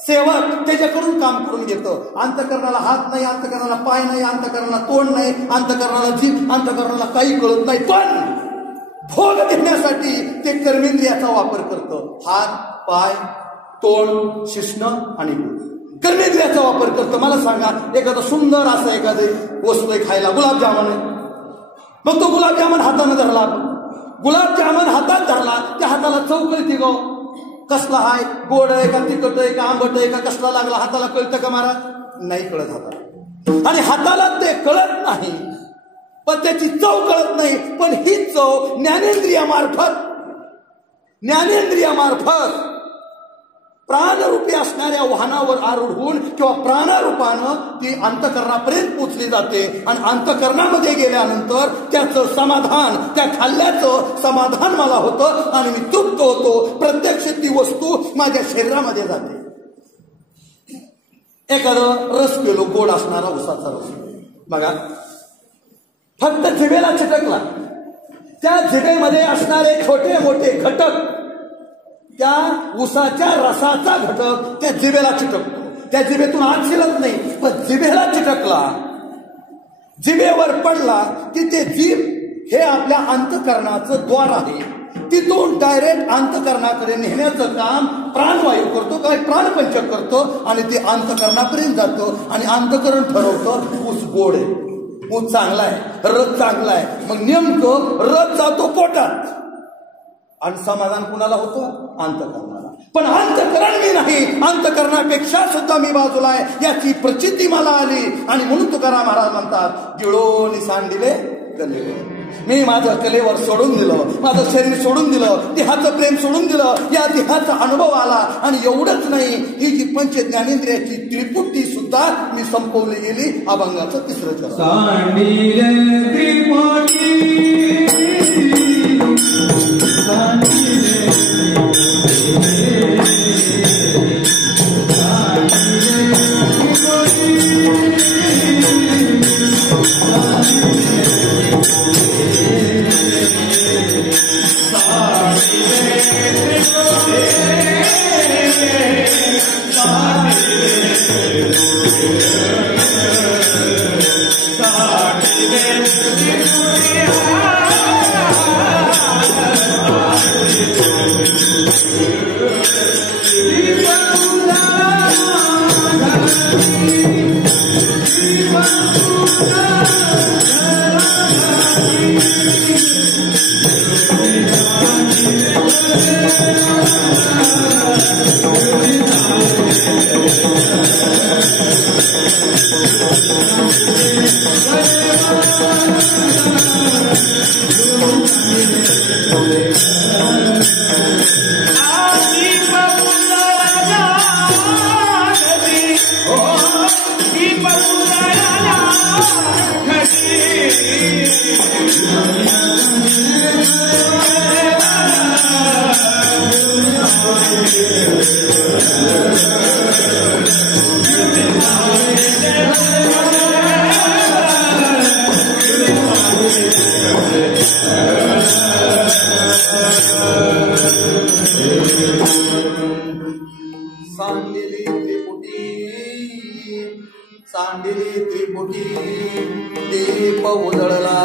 सेवक त्याच्याकडून काम करून घेतं. अंतःकरणाला हात नाही, अंतःकरणाला पाय नाही, अंतःकरणाला तोंड नाही, अंतःकरणाला जीभ, अंतःकरणाला काही कळत नाही. पण भोग घेण्यासाठी ते कर्मेंद्रियाचा वापर करतं. हात, पाय, तोंड, शिश्न आणि कर्मेंद्रियाचा वापर करतं. मला सांगा, एखादा सुंदर असं एखादी वस्तू आहे खायला, गुलाबजामुन आहे, मग तो गुलाबजामुन हाताने धरला, गुलाबजामुन हातात धरला, त्या हाताला चव कळते गो कसला आहे, गोड आहे का, तिखट आहे का, आंबट आहे का, कसला लागला हाताला कळतं का महाराज? नाही कळत हाताला. आणि हाताला ते कळत नाही, पण त्याची चव कळत नाही. पण ही चव ज्ञानेंद्रियामार्फत प्राणरूपी असणाऱ्या वाहनावर आरूढ होऊन किंवा प्राणरूपानं ती अंतःकरणापर्यंत पोचली जाते. आणि अंतःकरणामध्ये गेल्यानंतर त्याचं समाधान, त्या खाल्ल्याचं समाधान मला होतं आणि मी तृप्त होतो. प्रत्यक्ष ती वस्तू माझ्या शरीरामध्ये जाते. एखादं रस पिलो, गोड असणारा उसाचा रस बघा, फक्त जिभेला चिटकला, त्या जिभेमध्ये असणारे छोटे मोठे घटक, त्या उसाच्या रसाचा घटक त्या जिभेला चिटकतो. त्या जिभेतून आत शिरत नाही, पण जिभेला चिटकला, जिभेवर पडला की ते जीभ हे आपल्या अंतःकरणाचं द्वार आहे. तिथून डायरेक्ट अंतःकरणाकडे नेण्याचं काम प्राणवायू करतो, काय प्राणपंचक करतो आणि ते अंतःकरणापर्यंत जातो. आणि अंतःकरण ठरवतं ऊस गोड आहे, ऊस चांगला आहे, रस चांगला आहे. मग नेमकं रस जातो पोटात आणि समाधान कुणाला होतं? अंतःकरणाला. पण अंतःकरण मी नाही, अंतःकरणापेक्षा सुद्धा मी बाजूला आहे याची प्रचिती मला आली. आणि म्हणून तुकाराम महाराज म्हणतात, गिळोनी सांडिले कलेवर. मी माझं कलेवर सोडून दिलं, माझं शरीर सोडून दिलं, देहाचं प्रेम सोडून दिलं, या देहाचा अनुभव आला. आणि एवढंच नाही, ही जी पंच ज्ञानेंद्रियाची त्रिपुटी सुद्धा मी संपवली गेली. अभंगाचं तिसरं चरण. Yeah. सांडिली त्रिपुटी दीप उजळला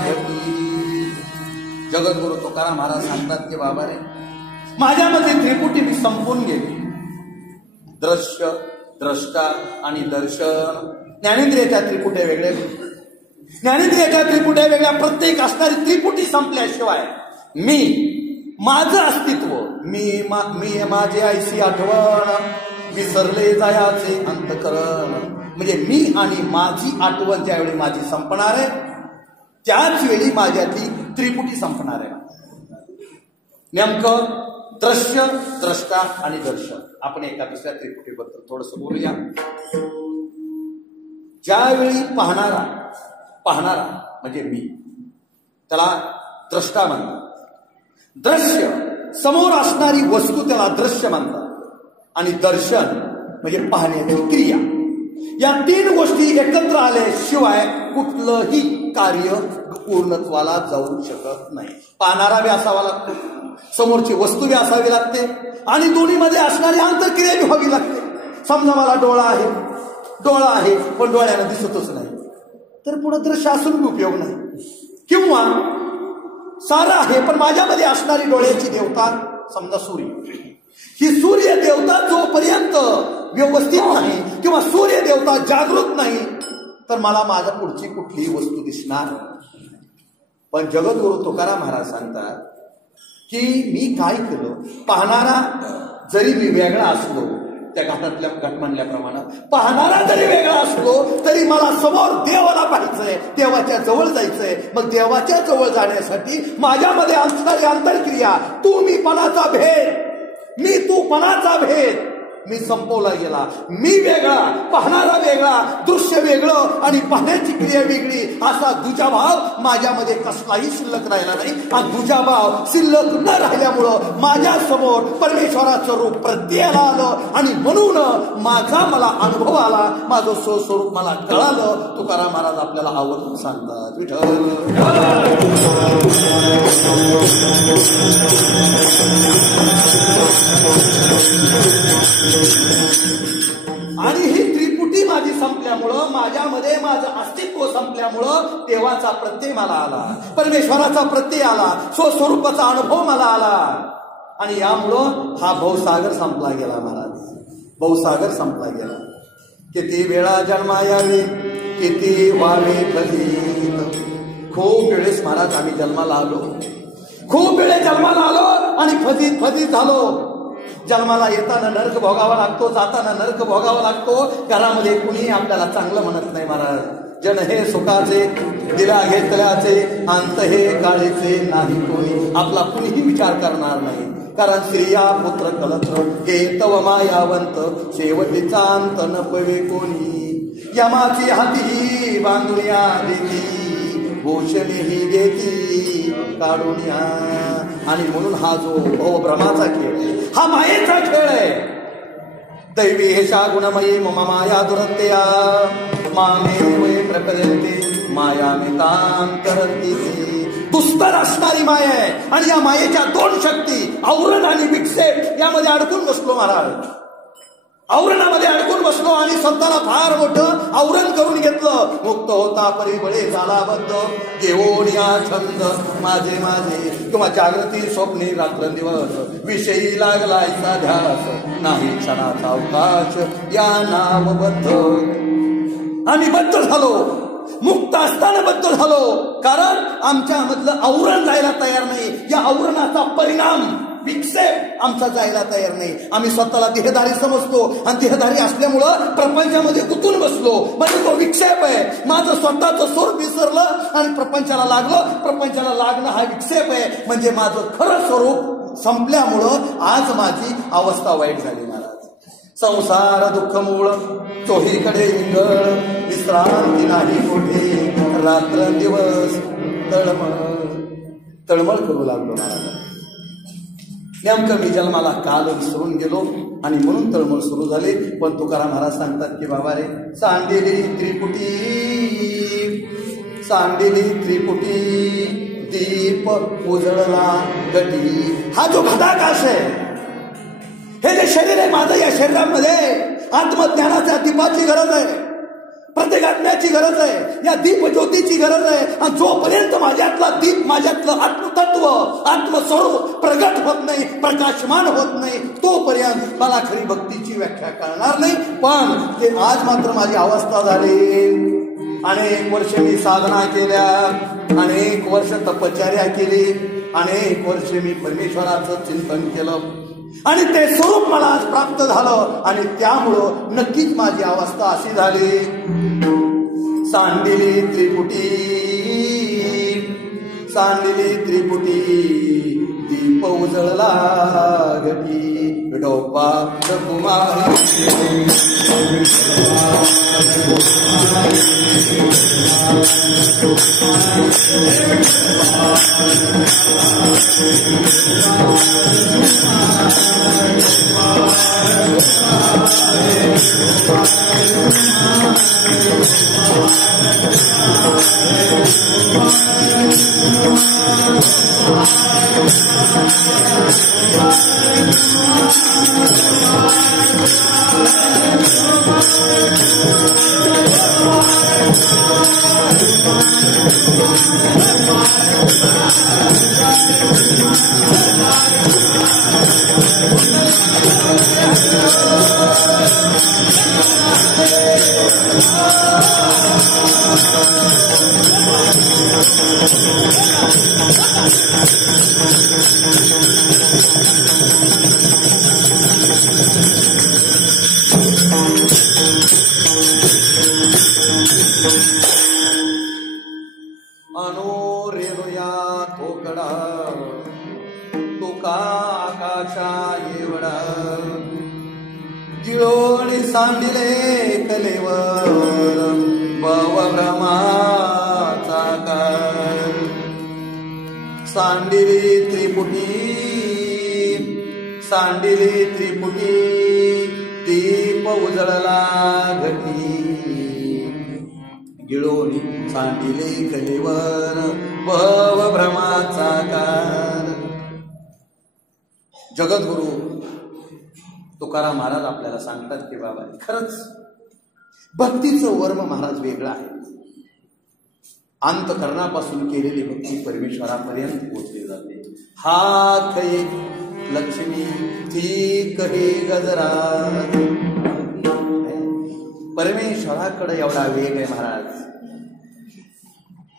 घटी. जगद्गुरु तुकाराम महाराज सांगतात की बाबा रे, माझ्यामध्ये त्रिपुटी मी संपून गेली. दृश्य, द्रष्टा आणि दर्शन. ज्ञानेंद्रियाच्या त्रिपुट्या वेगळ्या, ज्ञानेंद्रियाच्या त्रिपुट्या वेगळ्या. प्रत्येक असणारी त्रिपुटी संपल्याशिवाय मी, माझं अस्तित्व, मी माझी आईची आठवण, विसरले जायाचे अंतकरण. म्हणजे मी आणि माझी आठवण ज्यावेळी माझी संपणार आहे, त्याच वेळी माझ्यातली त्रिपुटी संपणार आहे. नेमकं दृश्य, द्रष्टा आणि दर्शन. आपण एका दुसऱ्या त्रिपुटीबद्दल थोडस बोलूया. ज्यावेळी पाहणारा म्हणजे मी, त्याला द्रष्टा म्हणतात. दृश्य, समोर असणारी वस्तू, त्याला दृश्य म्हणतात. आणि दर्शन म्हणजे पाहण्याची क्रिया. या तीन गोष्टी एकत्र आल्याशिवाय कुठलंही कार्य पूर्णत्वाला जाऊ शकत नाही. पाहणारा बी असावा लागतो, समोरची वस्तू बी असावी लागते, आणि दोन्हीमध्ये असणारी आंतरक्रिया बी व्हावी लागते. समजा मला डोळा आहे पण डोळ्यानं दिसतच नाही, तर पुढे दृश्य असून उपयोग नाही. किंवा सारं आहे पण माझ्यामध्ये असणारी डोळ्याची देवता, समजा सूर्य, ही सूर्य देवता जोपर्यंत व्यवस्थित नाही किंवा सूर्य देवता जागृत नाही, तर मला माझ्या पुढची कुठलीही वस्तू दिसणार. पण जगद्गुरु तुकाराम महाराज सांगतात की मी काय केलं, पाहणारा जरी मी वेगळा असलो, त्या घाट म्हणल्याप्रमाणे पाहणारा जरी वेगळा असलो तरी मला समोर देवाला पाहायचंय, देवाच्या जवळ जायचंय. मग देवाच्या जवळ जाण्यासाठी माझ्यामध्ये असणारी आंतरक्रिया, तू मी पणाचा भेद, मी तू पणाचा भेद मी संपवला गेला. मी वेगळा, पाहणारा वेगळा, दृश्य वेगळं आणि पाहण्याची क्रिया वेगळी, असा दुजाभाव माझ्यामध्ये कसलाही शिल्लक राहिला नाही. हा दुजाभाव शिल्लक न राहिल्यामुळं माझ्या समोर परमेश्वराचं रूप प्रत्ययाला आलं, आणि म्हणून माझा मला अनुभव आला, माझं स्वस्वरूप मला कळालं. तुकाराम महाराज आपल्याला आवर्जून सांगतात, विठ्ठल. आणि ही त्रिपुटी माझी संपल्यामुळं, माझ्यामध्ये माझं अस्तित्व संपल्यामुळं देवाचा प्रत्यय मला आला, परमेश्वराचा प्रत्यय आला, स्वस्वरूपाचा अनुभव मला आला. आणि यामुळं हा भवसागर संपला गेला. महाराज, भवसागर संपला गेला. किती वेळा जन्मा यावी, किती व्हावे फलित. खूप वेळेस महाराज आम्ही जन्माला आलो, खूप वेळेस जन्माला आलो आणि फजित झालो. जन्माला येताना नरक भोगावा लागतो, जाताना नरक भोगावा लागतो. घरामध्ये कुणीही आपल्याला चांगलं म्हणत नाही. महाराज, जन हे सुखाचे, दिला घेतल्याचे, अंत हे काळीचे नाही कोणी. आपला कुणीही विचार करणार नाही. कारण स्त्रिया पुत्र कलत्र हे तव मायावंत, शेवटीचा अंत न पवे कोणी. यमाची हाती बांधुनिया देती, भूषणी ही देती काढून. आणि म्हणून हा जो भ्रमाचा खेळ आहे, हा मायेचा खेळ आहे. दैवी हेशा गुणमयी मम माया दुरत्या, मामे प्रकल्पते माया मितां करती. दुस्तर असणारी माया आहे. आणि या मायेच्या दोन शक्ती, आवरण आणि विक्षेप, यामध्ये अडकून बसलो महाराज. आवरणामध्ये अडकून बसलो आणि स्वतःला फार मोठं आवरण करून घेतलं. मुक्त होता परिबळे झाला बद्ध, घेऊन या छंद माझे माझे. किंवा जागृती स्वप्ने रात्र दिवस, विषयी लागला ऐका ध्यास, नाही क्षणाचा अवकाश या नामबद्ध. आम्ही बद्ध झालो, मुक्त असताना बद्ध झालो, कारण आमच्यामधलं आवरण जायला तयार नाही. या आवरणाचा परिणाम विक्षेप आमचा जायला तयार नाही. आम्ही स्वतःला देहधारी समजतो आणि देहधारी असल्यामुळं प्रपंचामध्ये गुंतून बसलो. म्हणजे तो विक्षेप आहे. माझं स्वतःचं स्वरूप विसरलं आणि प्रपंचाला लागलं. प्रपंचाला लागणं हा विक्षेप आहे. म्हणजे माझं खरं स्वरूप संपल्यामुळं आज माझी अवस्था वाईट झाली महाराज. संसार दुःख मूळ चोहीकडे विंगळ, विश्रांती नाही कुठे, रात्र दिवस तळमळ करू लागलो महाराज. नेमकं मी जन्माला काल विसरून गेलो आणि म्हणून तळमळ सुरू झाली. पण तुकाराम महाराज सांगतात की बाबा रे, सांडिली त्रिपुटी, सांडिली त्रिपुटी, दीप उजळला गटी. हा जो घटाकाश आहे, हे जे शरीर आहे माझं, या शरीरामध्ये आत्मज्ञानाच्या दीपाची गरज आहे, प्रत्येक आत्म्याची गरज आहे, या दीप ज्योतीची गरज आहे. आणि जोपर्यंत माझ्यातला दीप, माझ्यातलं आत्मतत्व, आत्मस्वरूप प्रगट होत नाही, प्रकाशमान होत नाही, तोपर्यंत मला खरी भक्तीची व्याख्या कळणार नाही. पण ते आज मात्र माझी अवस्था झाली. अनेक वर्ष मी साधना केल्या, अनेक वर्ष तपश्चर्या केली, अनेक वर्ष मी परमेश्वराचं चिंतन केलं आणि ते स्वरूप मला आज प्राप्त झालं. आणि त्यामुळं नक्कीच माझी अवस्था अशी झाली. सांडिली त्रिपुटी, सांडिली त्रिपुटी, दीप उजळला गटी, डोपा कुमार सांडिले कलेवर भवभ्रमाचा कार. सांडिली त्रिपुटी, सांडिली त्रिपुटी, दीप उजळला घटी, गिळोनी सांडिले कलेवर भवभ्रमाचा कार. जगद्गुरु तुकाराम महाराज आपल्याला सांगतात की बाबा खरंच भक्तीचं वर्म महाराज वेगळं आहे. अंतकरणापासून केलेली भक्ती परमेश्वरापर्यंत पोहोचली जाते. हा खे लक्ष्मी ती कहे गजरा. परमेश्वराकडे एवढा वेग आहे महाराज,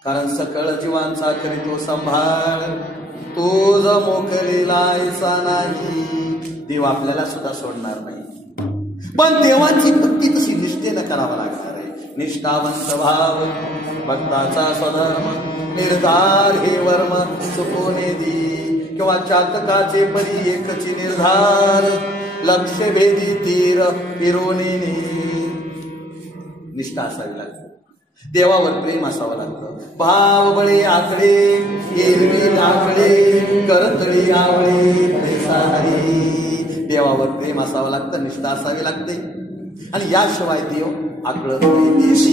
कारण सकळ जीवांचा करीतो संभाळ, तुझ मोकळीला ऐसा नाही. देव आपल्याला सुद्धा सोडणार नाही, पण देवाची भक्ती तशी निष्ठेनं करावं लागणार आहे. निष्ठावंत भाव भक्ताचा स्वधर्म, निर्धार हे वर्म चुकोने दी, किंवा चातकाचे परी एकची निर्धार, लक्ष भेदी तीर फिरोनी. निष्ठा असावी लागते, देवावर प्रेम असावं लागतं. भाव बळे आकडे, एरवी आकडे, करतळी आवळे सारी. देवावर प्रेम असावं लागतं, निष्ठा असावी लागते, आणि याशिवाय देव आकळत नाही.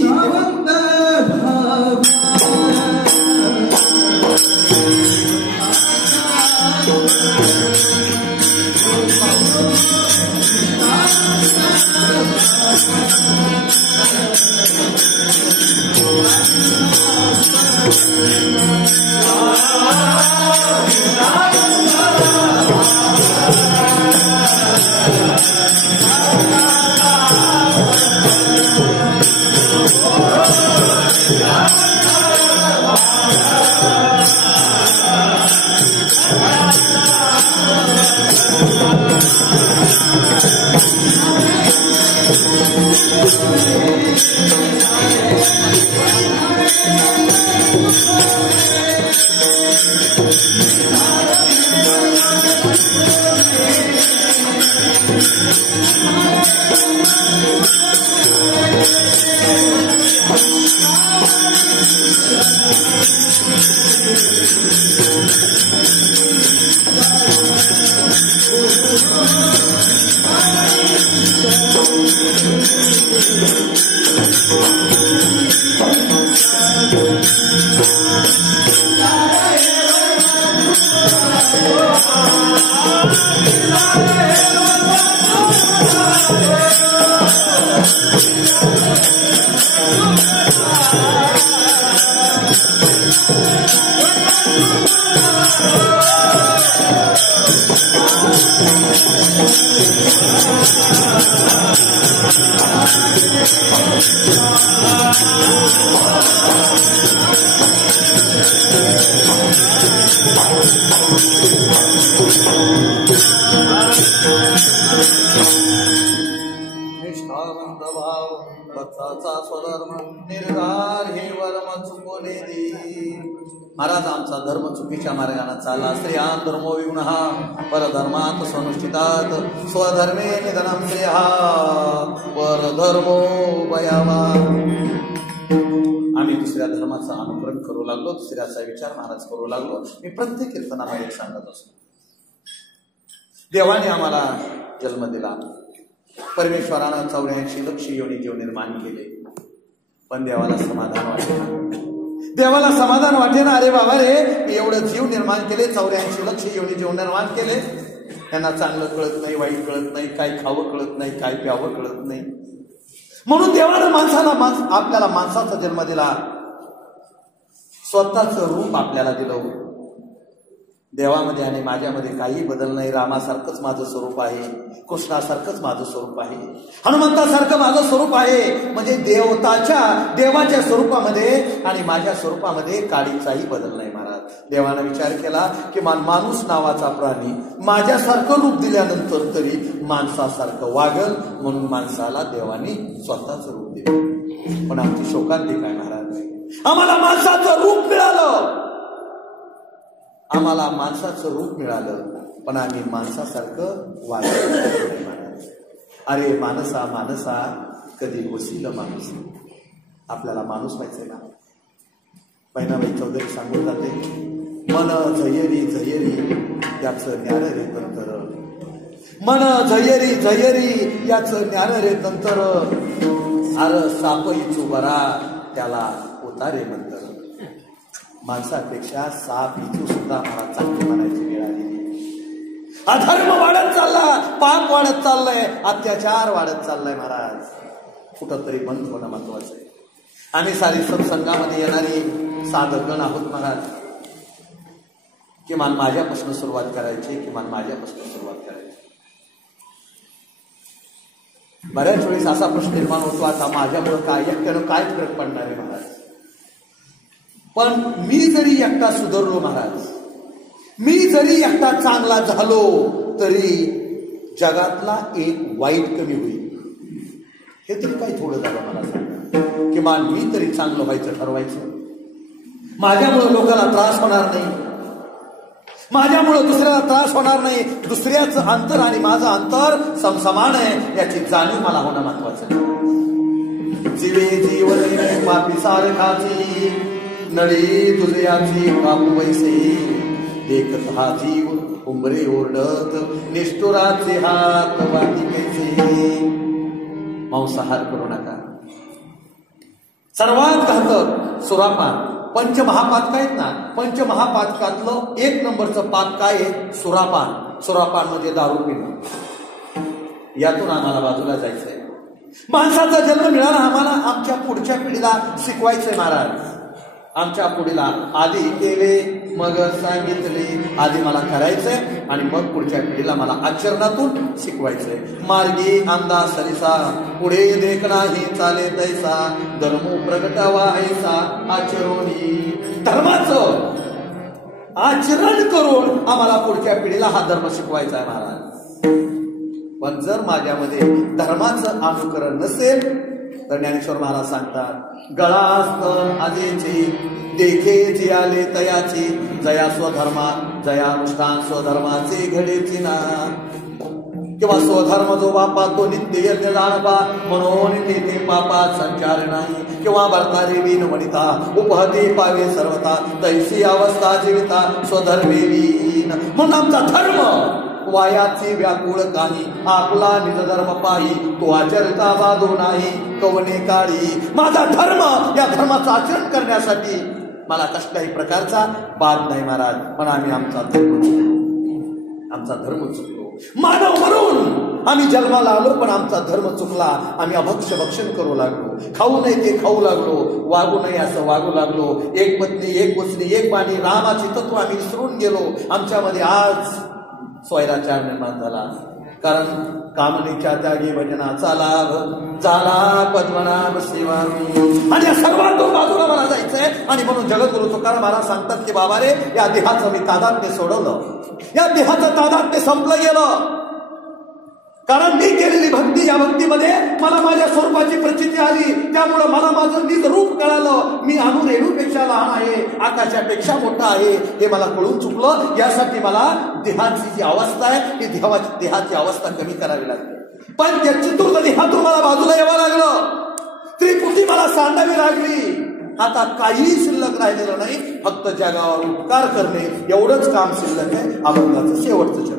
निष्ठावंत भाव भक्ताचा स्वधर्म निर्धार हे वर्म चुकवले दे. महाराज आमचा धर्म चुकीच्या मार्गाने चालला. स्त्रियां धर्मो विगुणः परधर्मात संनुष्ठितात स्वधर्मे निधनं श्रेयः परधर्मो भयावा. आम्ही दुसऱ्या धर्माचा अनुकरण करू लागलो, दुसऱ्याचा विचार महाराज करू लागलो. मी प्रत्येक कीर्तनामध्ये सांगत असतो, देवाने आम्हाला जन्म दिला, परमेश्वरानं 84 लक्ष योनी जीव निर्माण केले, पण देवाला समाधान वाटेना. देवाला समाधान वाटेना. अरे बाबा रे, मी एवढं जीव निर्माण केले, 84 लक्ष योनी जीव निर्माण केले, त्यांना चांगलं कळत नाही, वाईट कळत नाही, काय खावं कळत नाही, काय प्यावं कळत नाही. म्हणून देवानं आपल्याला माणसाचा जन्म दिला, स्वतःचं रूप आपल्याला दिलं. देवामध्ये आणि माझ्यामध्ये काही बदल नाही. रामासारखंच माझं स्वरूप आहे, कृष्णासारखंच माझं स्वरूप आहे, हनुमंतासारखं माझं स्वरूप आहे. म्हणजे देवाच्या स्वरूपामध्ये आणि माझ्या स्वरूपामध्ये काडीचाही बदल नाही. महाराज देवानं विचार केला की माणूस नावाचा प्राणी माझ्यासारखं रूप दिल्यानंतर तरी माणसासारखं वागल, म्हणून माणसाला देवाने स्वतःच रूप दिलं. पण आमची शोकांती काय महाराज, आम्हाला माणसाचं रूप मिळालं, आम्हाला माणसाचं रूप मिळालं, पण आम्ही माणसासारखं वागलं नाही महाराज. अरे माणसा माणसा कधी वसील माणूस, आपल्याला माणूस व्हायचंय ना. बहिणाबाई चौधरी सांगून जाते, मन झयरी झयरी याचं ज्ञान रे तंतर, मन झयरी झयरी याचं ज्ञान रे तंतर, अर सापई चुबरा त्याला उतारे मंतर. माणसापेक्षा साप इचू सुद्धा मला चांगली म्हणायची वेळ आलेली. अधर्म वाढत चालला, पाप वाढत चाललंय, अत्याचार वाढत चाललाय. महाराज कुठंतरी बंद होणं महत्वाचं आहे. आम्ही सारी सत्संगामध्ये येणारी साधकगण आहोत महाराज. किमान माझ्यापासून सुरुवात करायची, किमान माझ्यापासून सुरुवात करायची. बऱ्याच वेळेस असा प्रश्न निर्माण होतो, आता माझ्यामुळे काय, एकट्यानं काय फरक पडणार आहे महाराज. पण मी जरी एकटा सुधारलो महाराज, मी जरी एकटा चांगला झालो, तरी जगातला एक वाईट कमी होईल. हे तरी काय थोडं झालं मला सांगा. किमान मी तरी चांगलं व्हायचं ठरवायचं. माझ्यामुळे लोकांना त्रास होणार नाही, माझ्यामुळे दुसऱ्याला त्रास होणार नाही. दुसऱ्याचं अंतर आणि माझं अंतर समसमान आहे याची जाणीव मला होणं महत्वाचं. जीवे जीवने पापी सारखाची नळी तुझयाची कापू पैसे, देखत हा जीव उंबरे ओरडत निष्ठुराचे हात वाटी कैसे. मांसाहार करू नका. सर्वात घातक सुरापान. पंचमहापातक आहेत ना, पंचमहापातकातलं 1 नंबरचं पात काय आहे? सुरापान. सुरापान म्हणजे दारू पिणं. यातून आम्हाला बाजूला जायचंय. माणसाचा जन्म मिळाला आम्हाला आमच्या पुढच्या पिढीला शिकवायचंय महाराज. आमच्या पुढीला आधी केले मग सांगितले, आधी मला करायचंय आणि मग पुढच्या पिढीला मला आचरणातून शिकवायचंय. मार्गी अंदा सरिसा पुढे देख नाही चाले तैसा, धर्मो प्रगटावा ऐसा आचरोनी. धर्माचं आचरण करून आम्हाला पुढच्या पिढीला हा धर्म शिकवायचा आहे महाराज. पण जर माझ्यामध्ये धर्माचं अनुकरण नसेल तर ज्ञानेश्वर महाराज सांगतात, गळास्त आजेची देखे जे आले तयाची, जया स्वधर्मा जया अनुष्ठान स्वधर्माचे घडेची ना. किंवा स्वधर्म जो बापा तो नित्य यज्ञ जाणबा, म्हणून तेथे पापात संचार नाही. किंवा भरतारे विन वनिता उपहते पावे सर्वता, तैसी अवस्था जीविता स्वधर्मे लीन. म्हणून आमचा धर्म वायाची व्याकुळ काही, आपला निज धर्म पाही तो आचरिता बाधो नाही. कवने काळी माझा धर्म, या धर्माचं आचरण करण्यासाठी मला कसल्याही प्रकारचा बाध नाही महाराज. पण आम्ही आमचा धर्म चुकलो. मानव म्हणून आम्ही जन्माला आलो, पण आमचा धर्म चुकला. आम्ही अभक्ष भक्षण करू लागलो, खाऊ नये ते खाऊ लागलो, वागू नये असं वागू लागलो. एक पत्नी एक वचनी एक वाणी रामाची तत्व आम्ही विसरून गेलो. आमच्यामध्ये आज स्वैराचार निर्माण झाला. कारण कामनेच्या त्यागी भजनाचा लाभ झाला पद्मनाभ सेवा. आणि या सर्वांतून बाजूला मला जायचंय. आणि म्हणून जगद्गुरु तुकाराम महाराज सांगतात की बाबा रे, या देहाचं मी तादात्म्य सोडवलं, या देहाचं तादात्म्य संपलं गेलं. कारण मी केलेली भक्ती, या भक्तीमध्ये मला माझ्या स्वरूपाची प्रचिती आली. त्यामुळं मला माझं निज रूप कळालं. मी अणु रेणूपेक्षा लहान आहे, आकाशापेक्षा मोठा आहे, हे मला कळून चुकलं. यासाठी मला देहाची जी अवस्था आहे, ती देहाची अवस्था कमी करावी लागली. पण चतुर्थ देहातून मला बाजूला यावं लागलं. त्रिपुटी मला सांडावी लागली. आता काहीही शिल्लक राहिलेलं नाही, फक्त जगावर उपकार करणे एवढंच काम शिल्लक आहे. अभंगाचं शेवटचं चरण.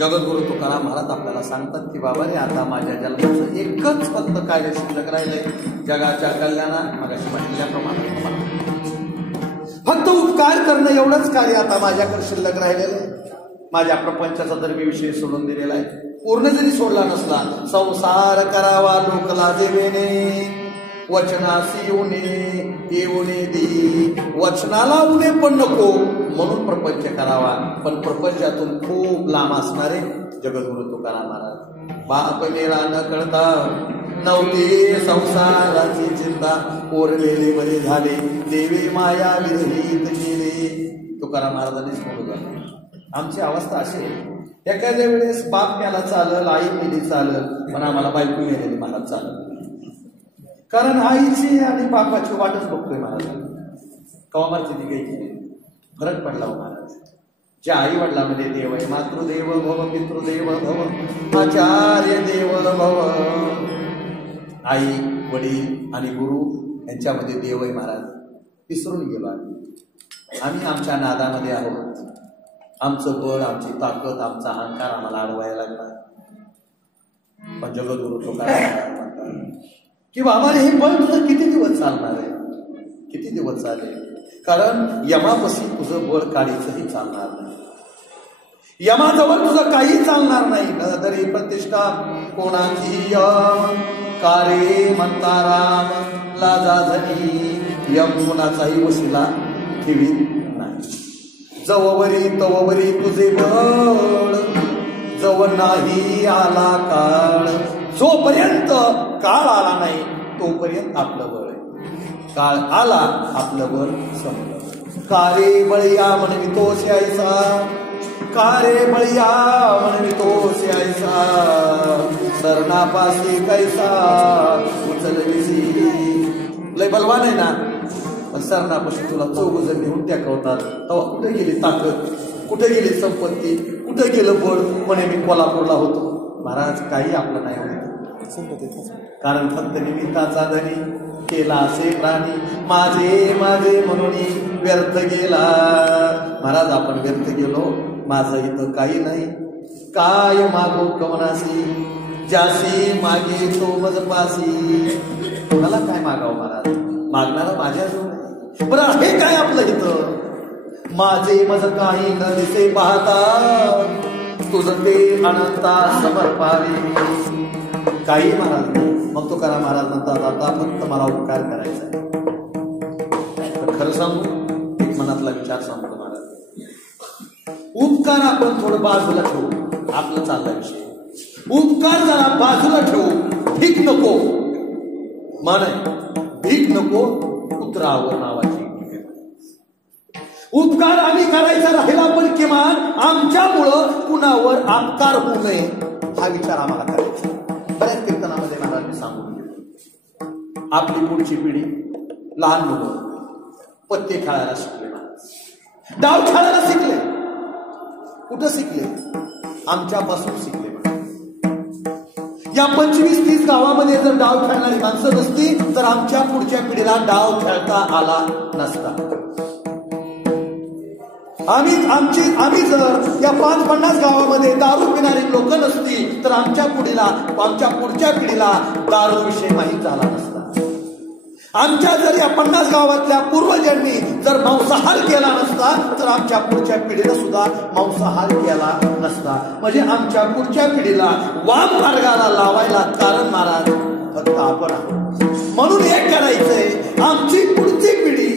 जगद्गुरु तुकाराम महाराज आपल्याला सांगतात की बाबा रे, आता माझ्या जन्माचं एकच फक्त कार्य शिल्लक राहिलंय, जगाच्या कल्याणात मगाशी म्हटल्याप्रमाणे फक्त उपकार करणं एवढंच कार्य आता माझ्याकडे शिल्लक राहिलेलं आहे. माझ्या प्रपंचाचा जर मी विषय सोडून दिलेला आहे, पूर्ण जरी सोडला नसला, संसार करावा लोक लाजेवेने, वचनासी येऊने दे, वचनाला उणे पण नको म्हणून प्रपंच करावा. पण प्रपंचातून खूप लांब असणारे जगद्गुरु तुकाराम महाराज, बाप मेला न कळता नव्हते संसाराची चिंता, ओरलेले बरे झाले देवे माया विरहित केले. तुकाराम महाराजांनीच म्हणून झालं. आमची अवस्था अशी आहे, एखाद्या वेळेस बाप मेला चालल, आई मेली चालल, पण आम्हाला बायको मेलेली महाराज चालल. कारण आईची आणि बापाची वाटच बघतोय महाराज. कवामारची दिगायची फरक पडला हो महाराज. ज्या आई वडिलांमध्ये देव आहे, मातृदेव भव पितृदेव भव आचार्य देव भव, आई वडील आणि गुरु यांच्यामध्ये देव आहे महाराज. विसरून गेलो आम्ही. आम्ही आमच्या नादामध्ये आहोत. आमचं बळ, आमची ताकद, आमचा अहंकार आम्हाला अडवायला लागला. पण जगद्गुरु तुकाराम की बाबा हे बळ तुझं किती दिवस चालणार आहे, किती दिवस चालेल? कारण यमापाशी तुझं बळ काढीचंही चालणार नाही. यमाजवळ तुझं काही चालणार नाही. न तरी प्रतिष्ठा कोणाची कारे म्हणता राम लाजा धनी यम कोणाचाही वशिला ठेवी नाही. जववरी तववरी तुझे बळ, जव नाही आला काळ. जोपर्यंत काळ आला नाही तोपर्यंत आपलं बळ आहे. काळ आला आपलं बळ संपलं. कारे बळिया म्हणवितो श्यायसा, कारे बळिया म्हणवितो श्यायसा. सरणापाशी कैसा उचलविसी. लय बलवान आहे ना, पण सरणापाशी तुला चौघ जण घेऊन टेकवतात. तेव्हा कुठे गेली ताकद, कुठे गेली संपत्ती, कुठे गेलं बळ? म्हणे मी कोल्हापूरला होतो. महाराज काही आपलं नाही होत, कारण फक्त निमित्ताचा धनी केला असे प्राणी. माझे माझे म्हणून व्यर्थ गेला. महाराज आपण व्यर्थ गेलो. माझं इथं काही नाही. काय मागो कवनासी, जासी मागे तो मजपासी. मला काय मागावं महाराज? मागणारा माझ्याजवळ नाही. बरं हे काय आपलं इथं? माझे मज काही न दिसे पाहता, तुझं ते अनंता समर्पावे. काही महाराज नाही. मग तो करा महाराज म्हणतात आता फक्त मला उपकार करायचा आहे. खरं सांगू, एक मनातला विचार सांगतो महाराज. उपकार आपण थोडं बाजूला ठेवू, आपलं चालला विषय. उपकार जरा बाजूला ठेवू. भीक नको, मन भीक नको उतरावर नावाची. उपकार आम्ही करायचा राहिला, पण किमान आमच्यामुळं कुणावर अपकार होऊ नये हा विचार आम्हाला करायचा. बऱ्याच कीर्तनामध्ये महाराज सांगून गेले, आपली पुढची पिढी लहान मुलं पत्ते खेळायला शिकले, डाव खेळायला शिकले. कुठं शिकले? आमच्यापासून शिकले. या 25-30 गावामध्ये जर डाव खेळणारी माणसं नसती तर आमच्या पुढच्या पिढीला डाव खेळता आला नसता. आम्ही जर या 5-50 गावामध्ये दारू पिणारी लोक नसती तर आमच्या पुढच्या पिढीला दारू विषय माहीत झाला नसता. आमच्या जर या 50 गावातल्या पूर्वजांनी जर मांसाहार केला नसता तर आमच्या पुढच्या पिढीला सुद्धा मांसाहार केला नसता. म्हणजे आमच्या पुढच्या पिढीला वाम मार्गाला लावायला कारण महाराज फक्त आपण आहोत. म्हणून हे करायचंय, आमची पुढची पिढी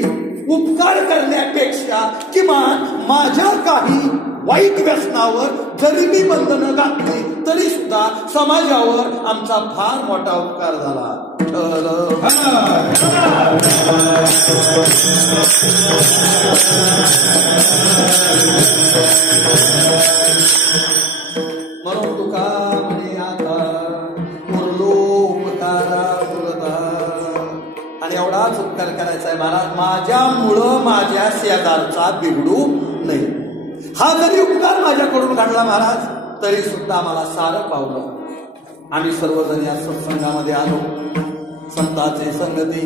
उपकार करण्यापेक्षा किमान माझ्या काही वाईट व्यसनावर जरी मी बंधनं घातली तरी सुद्धा समाजावर आमचा फार मोठा उपकार झाला. म्हणून तुका म्हणे आता उरलो उपकारा उरता. आणि एवढाच उपकार करायचा आहे महाराज, माझ्यामुळं माझ्या शेजारचा बिघडू नये. हा जरी उपकार माझ्याकडून घडला महाराज तरी सुद्धा मला सारं पावलं. आम्ही सर्वजण या सत्संगामध्ये आलो. संतांचे संगती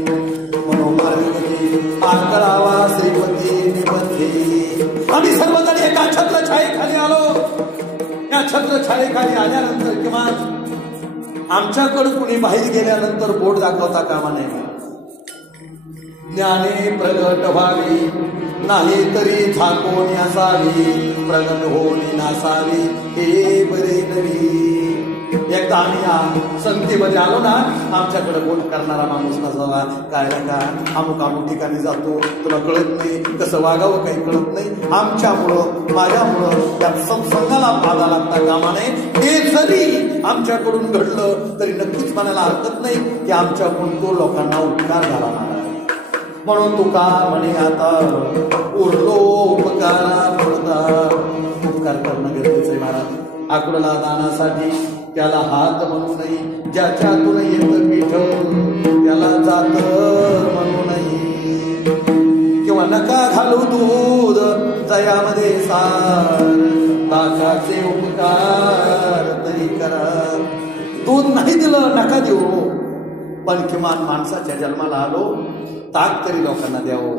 मनोमार्गती पार करावा श्रीपती निबंधी. आम्ही सर्वजण एका छत्रछायेखाली आलो. या छत्रछायेखाली आल्यानंतर किमान आमच्याकडे कुणी बाहेर गेल्यानंतर बोट दाखवता कामा नाही. ज्ञाने प्रगट व्हावी नाही तरी झाकोनी असावी, प्रगट होणी नासावी हे बरे नवी. एकदा आम्ही संगतीमध्ये आलो ना, आमच्याकडे बोट करणारा माणूस नसावा. काय नका अमुक अमुक ठिकाणी जातो, तुला कळत नाही कसं वागावं, काही कळत नाही. आमच्यामुळं माझ्यामुळं त्या सत्संगाला बाधा लागता कामा नये. हे जरी आमच्याकडून घडलं तरी नक्कीच म्हणायला हरकत नाही की आमच्याकडून तो लोकांना उपकार झाला नाही. म्हणून तुका म्हणे आता उरलो उपकारा पडता. उपकार करणं गरजेचं आहे महाराज. आकुडला दानासाठी त्याला हात म्हणू नये, ज्याच्यातून येतं पीठ त्याला जात म्हणू नये. किंवा नका घालू दूध जयामध्ये सार, ताकाचे उपकार तरी करा. दूध नाही दिलं नका देऊ, पण किमान माणसाच्या जन्माला आलो ताक तरी लोकांना द्यावं.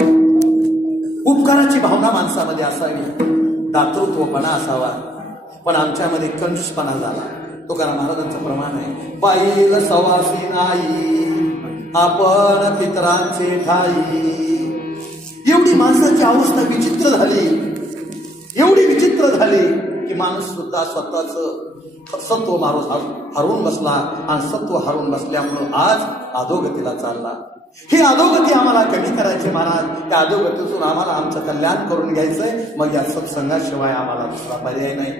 उपकाराची भावना माणसामध्ये असावी, दातृत्वपणा असावा. पण आमच्यामध्ये कंजूसपणा झाला. तुकाराम महाराजांचं प्रमाण आहे, पाहिल सवासी नाही आपण पितरांचे ठाई. एवढी माणसाची अवस्था विचित्र झाली, एवढी विचित्र झाली की माणूस सुद्धा स्वतःच सत्व हरवून बसला. आणि सत्व हरवून बसल्यामुळं आज अधोगतीला चालला. ही अधोगती आम्हाला कमी करायची महाराज. त्या अधोगतीतून आम्हाला आमचं कल्याण करून घ्यायचंय. मग या सत्संगाशिवाय आम्हाला दुसरा पर्याय नाही.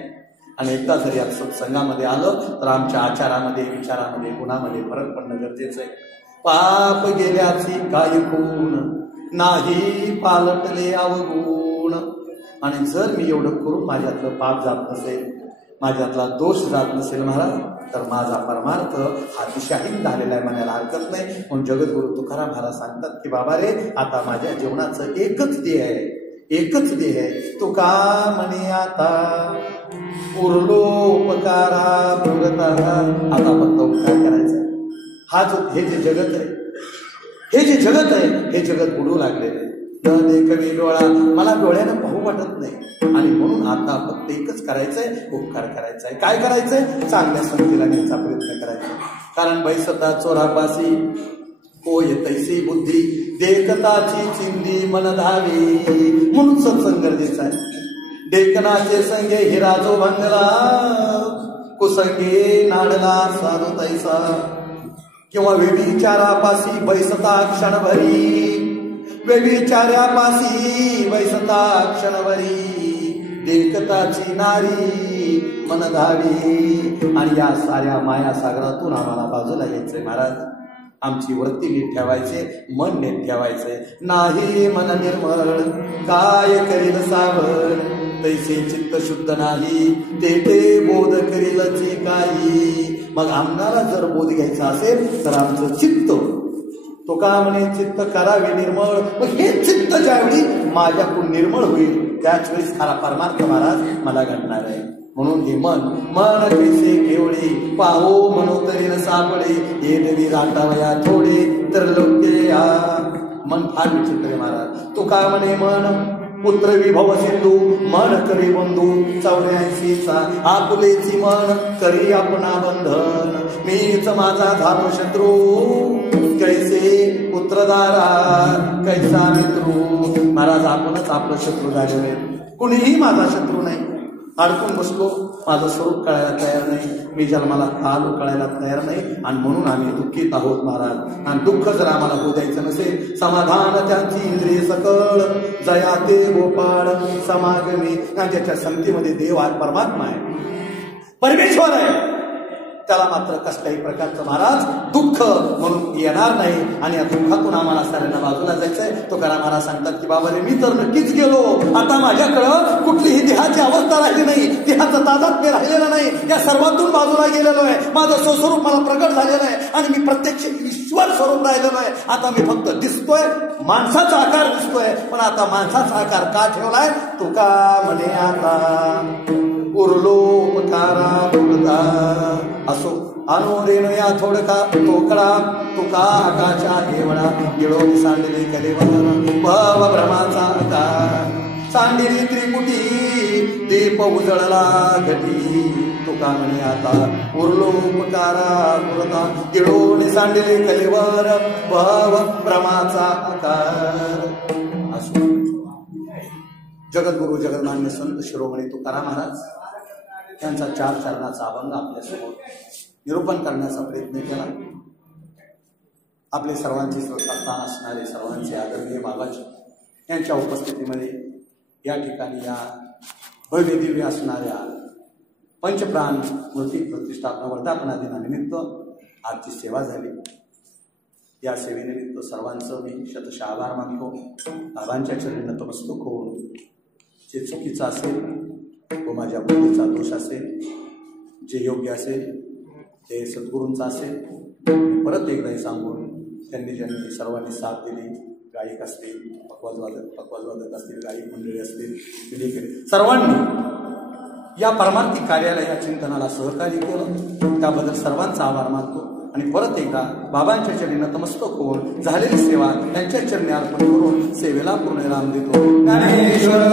आणि एकदा जर या सत्संगामध्ये आलं तर आमच्या आचारामध्ये, विचारामध्ये, गुणामध्ये फरक पडणं गरजेचं आहे. पाप गेल्याची काय खूण नाही पालटले अवगुण. आणि जर मी एवढं करून माझ्यातलं पाप जात नसेल, माझ्यातला दोष जात नसेल महाराज, तर माझा परमार्थ हा दिशाहीन झालेला आहे म्हणायला हरकत नाही. म्हणून जगद्गुरु तुकाराम महाराज सांगतात की बाबा रे, आता माझ्या जीवनाचं एकच ध्येय आहे, एकच ध्येय आहे. तुका म्हणे आता उरलो उपकारा पुरता. आता फक्त उपकार करायचा. हा जो हे जे जगत आहे, हे जे जगत आहे, हे जगत बुडू लागलेलं आहे. कवी डोळा मला डोळ्यानं पाहू वाटत नाही. आणि म्हणून आता फक्त एकच करायचंय, उपकार करायचाय. काय करायचंय? चांगल्या संगतीला न्यायचा प्रयत्न करायचा. कारण बैसता चोरापासी होय तैसी बुद्धी देखताची चिंदी मन धावी. म्हणून सत्संग गरजेचा आहे. देखनाचे संगे हिराजो भंगला कुसंगे नाडला साधू तैसा. किंवा व्यभिचारापासी बैसता क्षणभरी, व्यभिचार्यापासी बैसता क्षणभरी देखताची नारी मन धावी. आणि या साऱ्या माया सागरातून आम्हाला बाजूला घ्यायचंय महाराज. आमची वृत्ती नीट ठेवायचे, मन नीट ठेवायचे. नाही मन निर्मळ काय करील सावळ, तैसे चित्त शुद्ध नाही ते बोध करील जे काही. मग आम्हाला जर बोध घ्यायचा असेल तर आमचं चित्त, तो का म्हणे चित्त करावे निर्मळ. मग हे चित्त ज्यावेळी माझ्याकडून निर्मळ होईल त्याच वेळेस खरा परमार्थ महाराज मला घडणार आहे. म्हणून हे मन कैसे केवळे पाहो मनोतरीन सापडे. हे देवी राटावया थोडे तर लोके या. मन फार विचित्र आहे महाराज. तो का म्हणे मन पुत्र विभव सिंधू मन करी बंधू 84चा आपुलेची मन करी आपणा बंधन. मीच माझा झालो शत्रू कैसे पुत्रदारा कैसा मित्रू. महाराज आपणच आपलं शत्रू झालेलं आहे. कुणीही माझा शत्रू नाही. अडकून बसलो, माझं स्वरूप कळायला तयार नाही, मी जन्माला आलो कळायला तयार नाही. आणि म्हणून आम्ही दुःखीत आहोत महाराज. आणि दुःख जर आम्हाला होऊ द्यायचं नसेल, समाधान त्यांची इंद्रिय सकळ जया ते गोपाळ समागमी. ज्याच्या संगतीमध्ये देव आहे, परमात्मा आहे, परमेश्वर आहे, त्याला मात्र कसल्याही प्रकारचं महाराज दुःख म्हणून येणार नाही. आणि या दुःखातून आम्हाला साऱ्यांना बाजूला जायचंय. तुकाराम महाराज सांगतात की बाबा रे, मी तर नक्कीच गेलो. आता माझ्याकडं कुठलीही देहाची अवस्था राहिली नाही, देहाचं तादात्म्य राहिलेलं नाही. या सर्वातून बाजूला गेलेलो आहे. माझं स्वस्वरूप मला प्रकट झालेलं आहे आणि मी प्रत्यक्ष ईश्वर स्वरूप राहिलेलो आहे. आता मी फक्त दिसतोय, माणसाचा आकार दिसतोय. पण आता माणसाचा आकार का ठेवलाय? तुका म्हणे आता उरलो उपकारा बोलता. असो अनुरेण या थोडका तोकडा तुका आकाशा हेवणा. गिळो सांडले कलेवर भव भ्रमाचा आकार. सांडिली त्रिपुटी दीप उजळला घटी. तुका म्हणे आता उरलो उपकारा बोलता. गिळो सांडले कलेवर भव भ्रमाचा आकार. असो जगद्गुरु जगन्मान्य संत शिरोमणी तुकाराम महाराज त्यांचा 4 चरणाचा अभंग आपल्यासमोर निरूपण करण्याचा प्रयत्न केला. आपले सर्वांचे श्रद्धास्थान असणारे सर्वांचे आदरणीय बाबाजी यांच्या उपस्थितीमध्ये या ठिकाणी या भव्य दिव्य असणाऱ्या पंचप्राण मूर्ती प्रतिष्ठापना वर्धापना दिनानिमित्त आजची सेवा झाली. या सेवेनिमित्त सर्वांचं मी शतशः आभार मानतो. बाबांच्या चरणी नतमस्तक होऊन जे चुकीचं असेल व माझ्या बुद्धीचा दोष असेल, जे योग्य असेल ते सद्गुरूंचा असेल, परत एकदाही सांगून त्यांनी ज्यांनी सर्वांनी साथ दिली, गायक असतील, पकवाजवादक असतील, गायक मंडळी असतील, विलेकरी सर्वांनी या परमार्थिक कार्याला, या चिंतनाला सहकार्य केलं, त्याबद्दल सर्वांचा आभार मानतो. आणि परत एकदा बाबांच्या चरणी नतमस्तक होऊन झालेली सेवा त्यांच्या चरणी अर्पण करून सेवेला पूर्णविराम देतो. ज्ञानेश्वर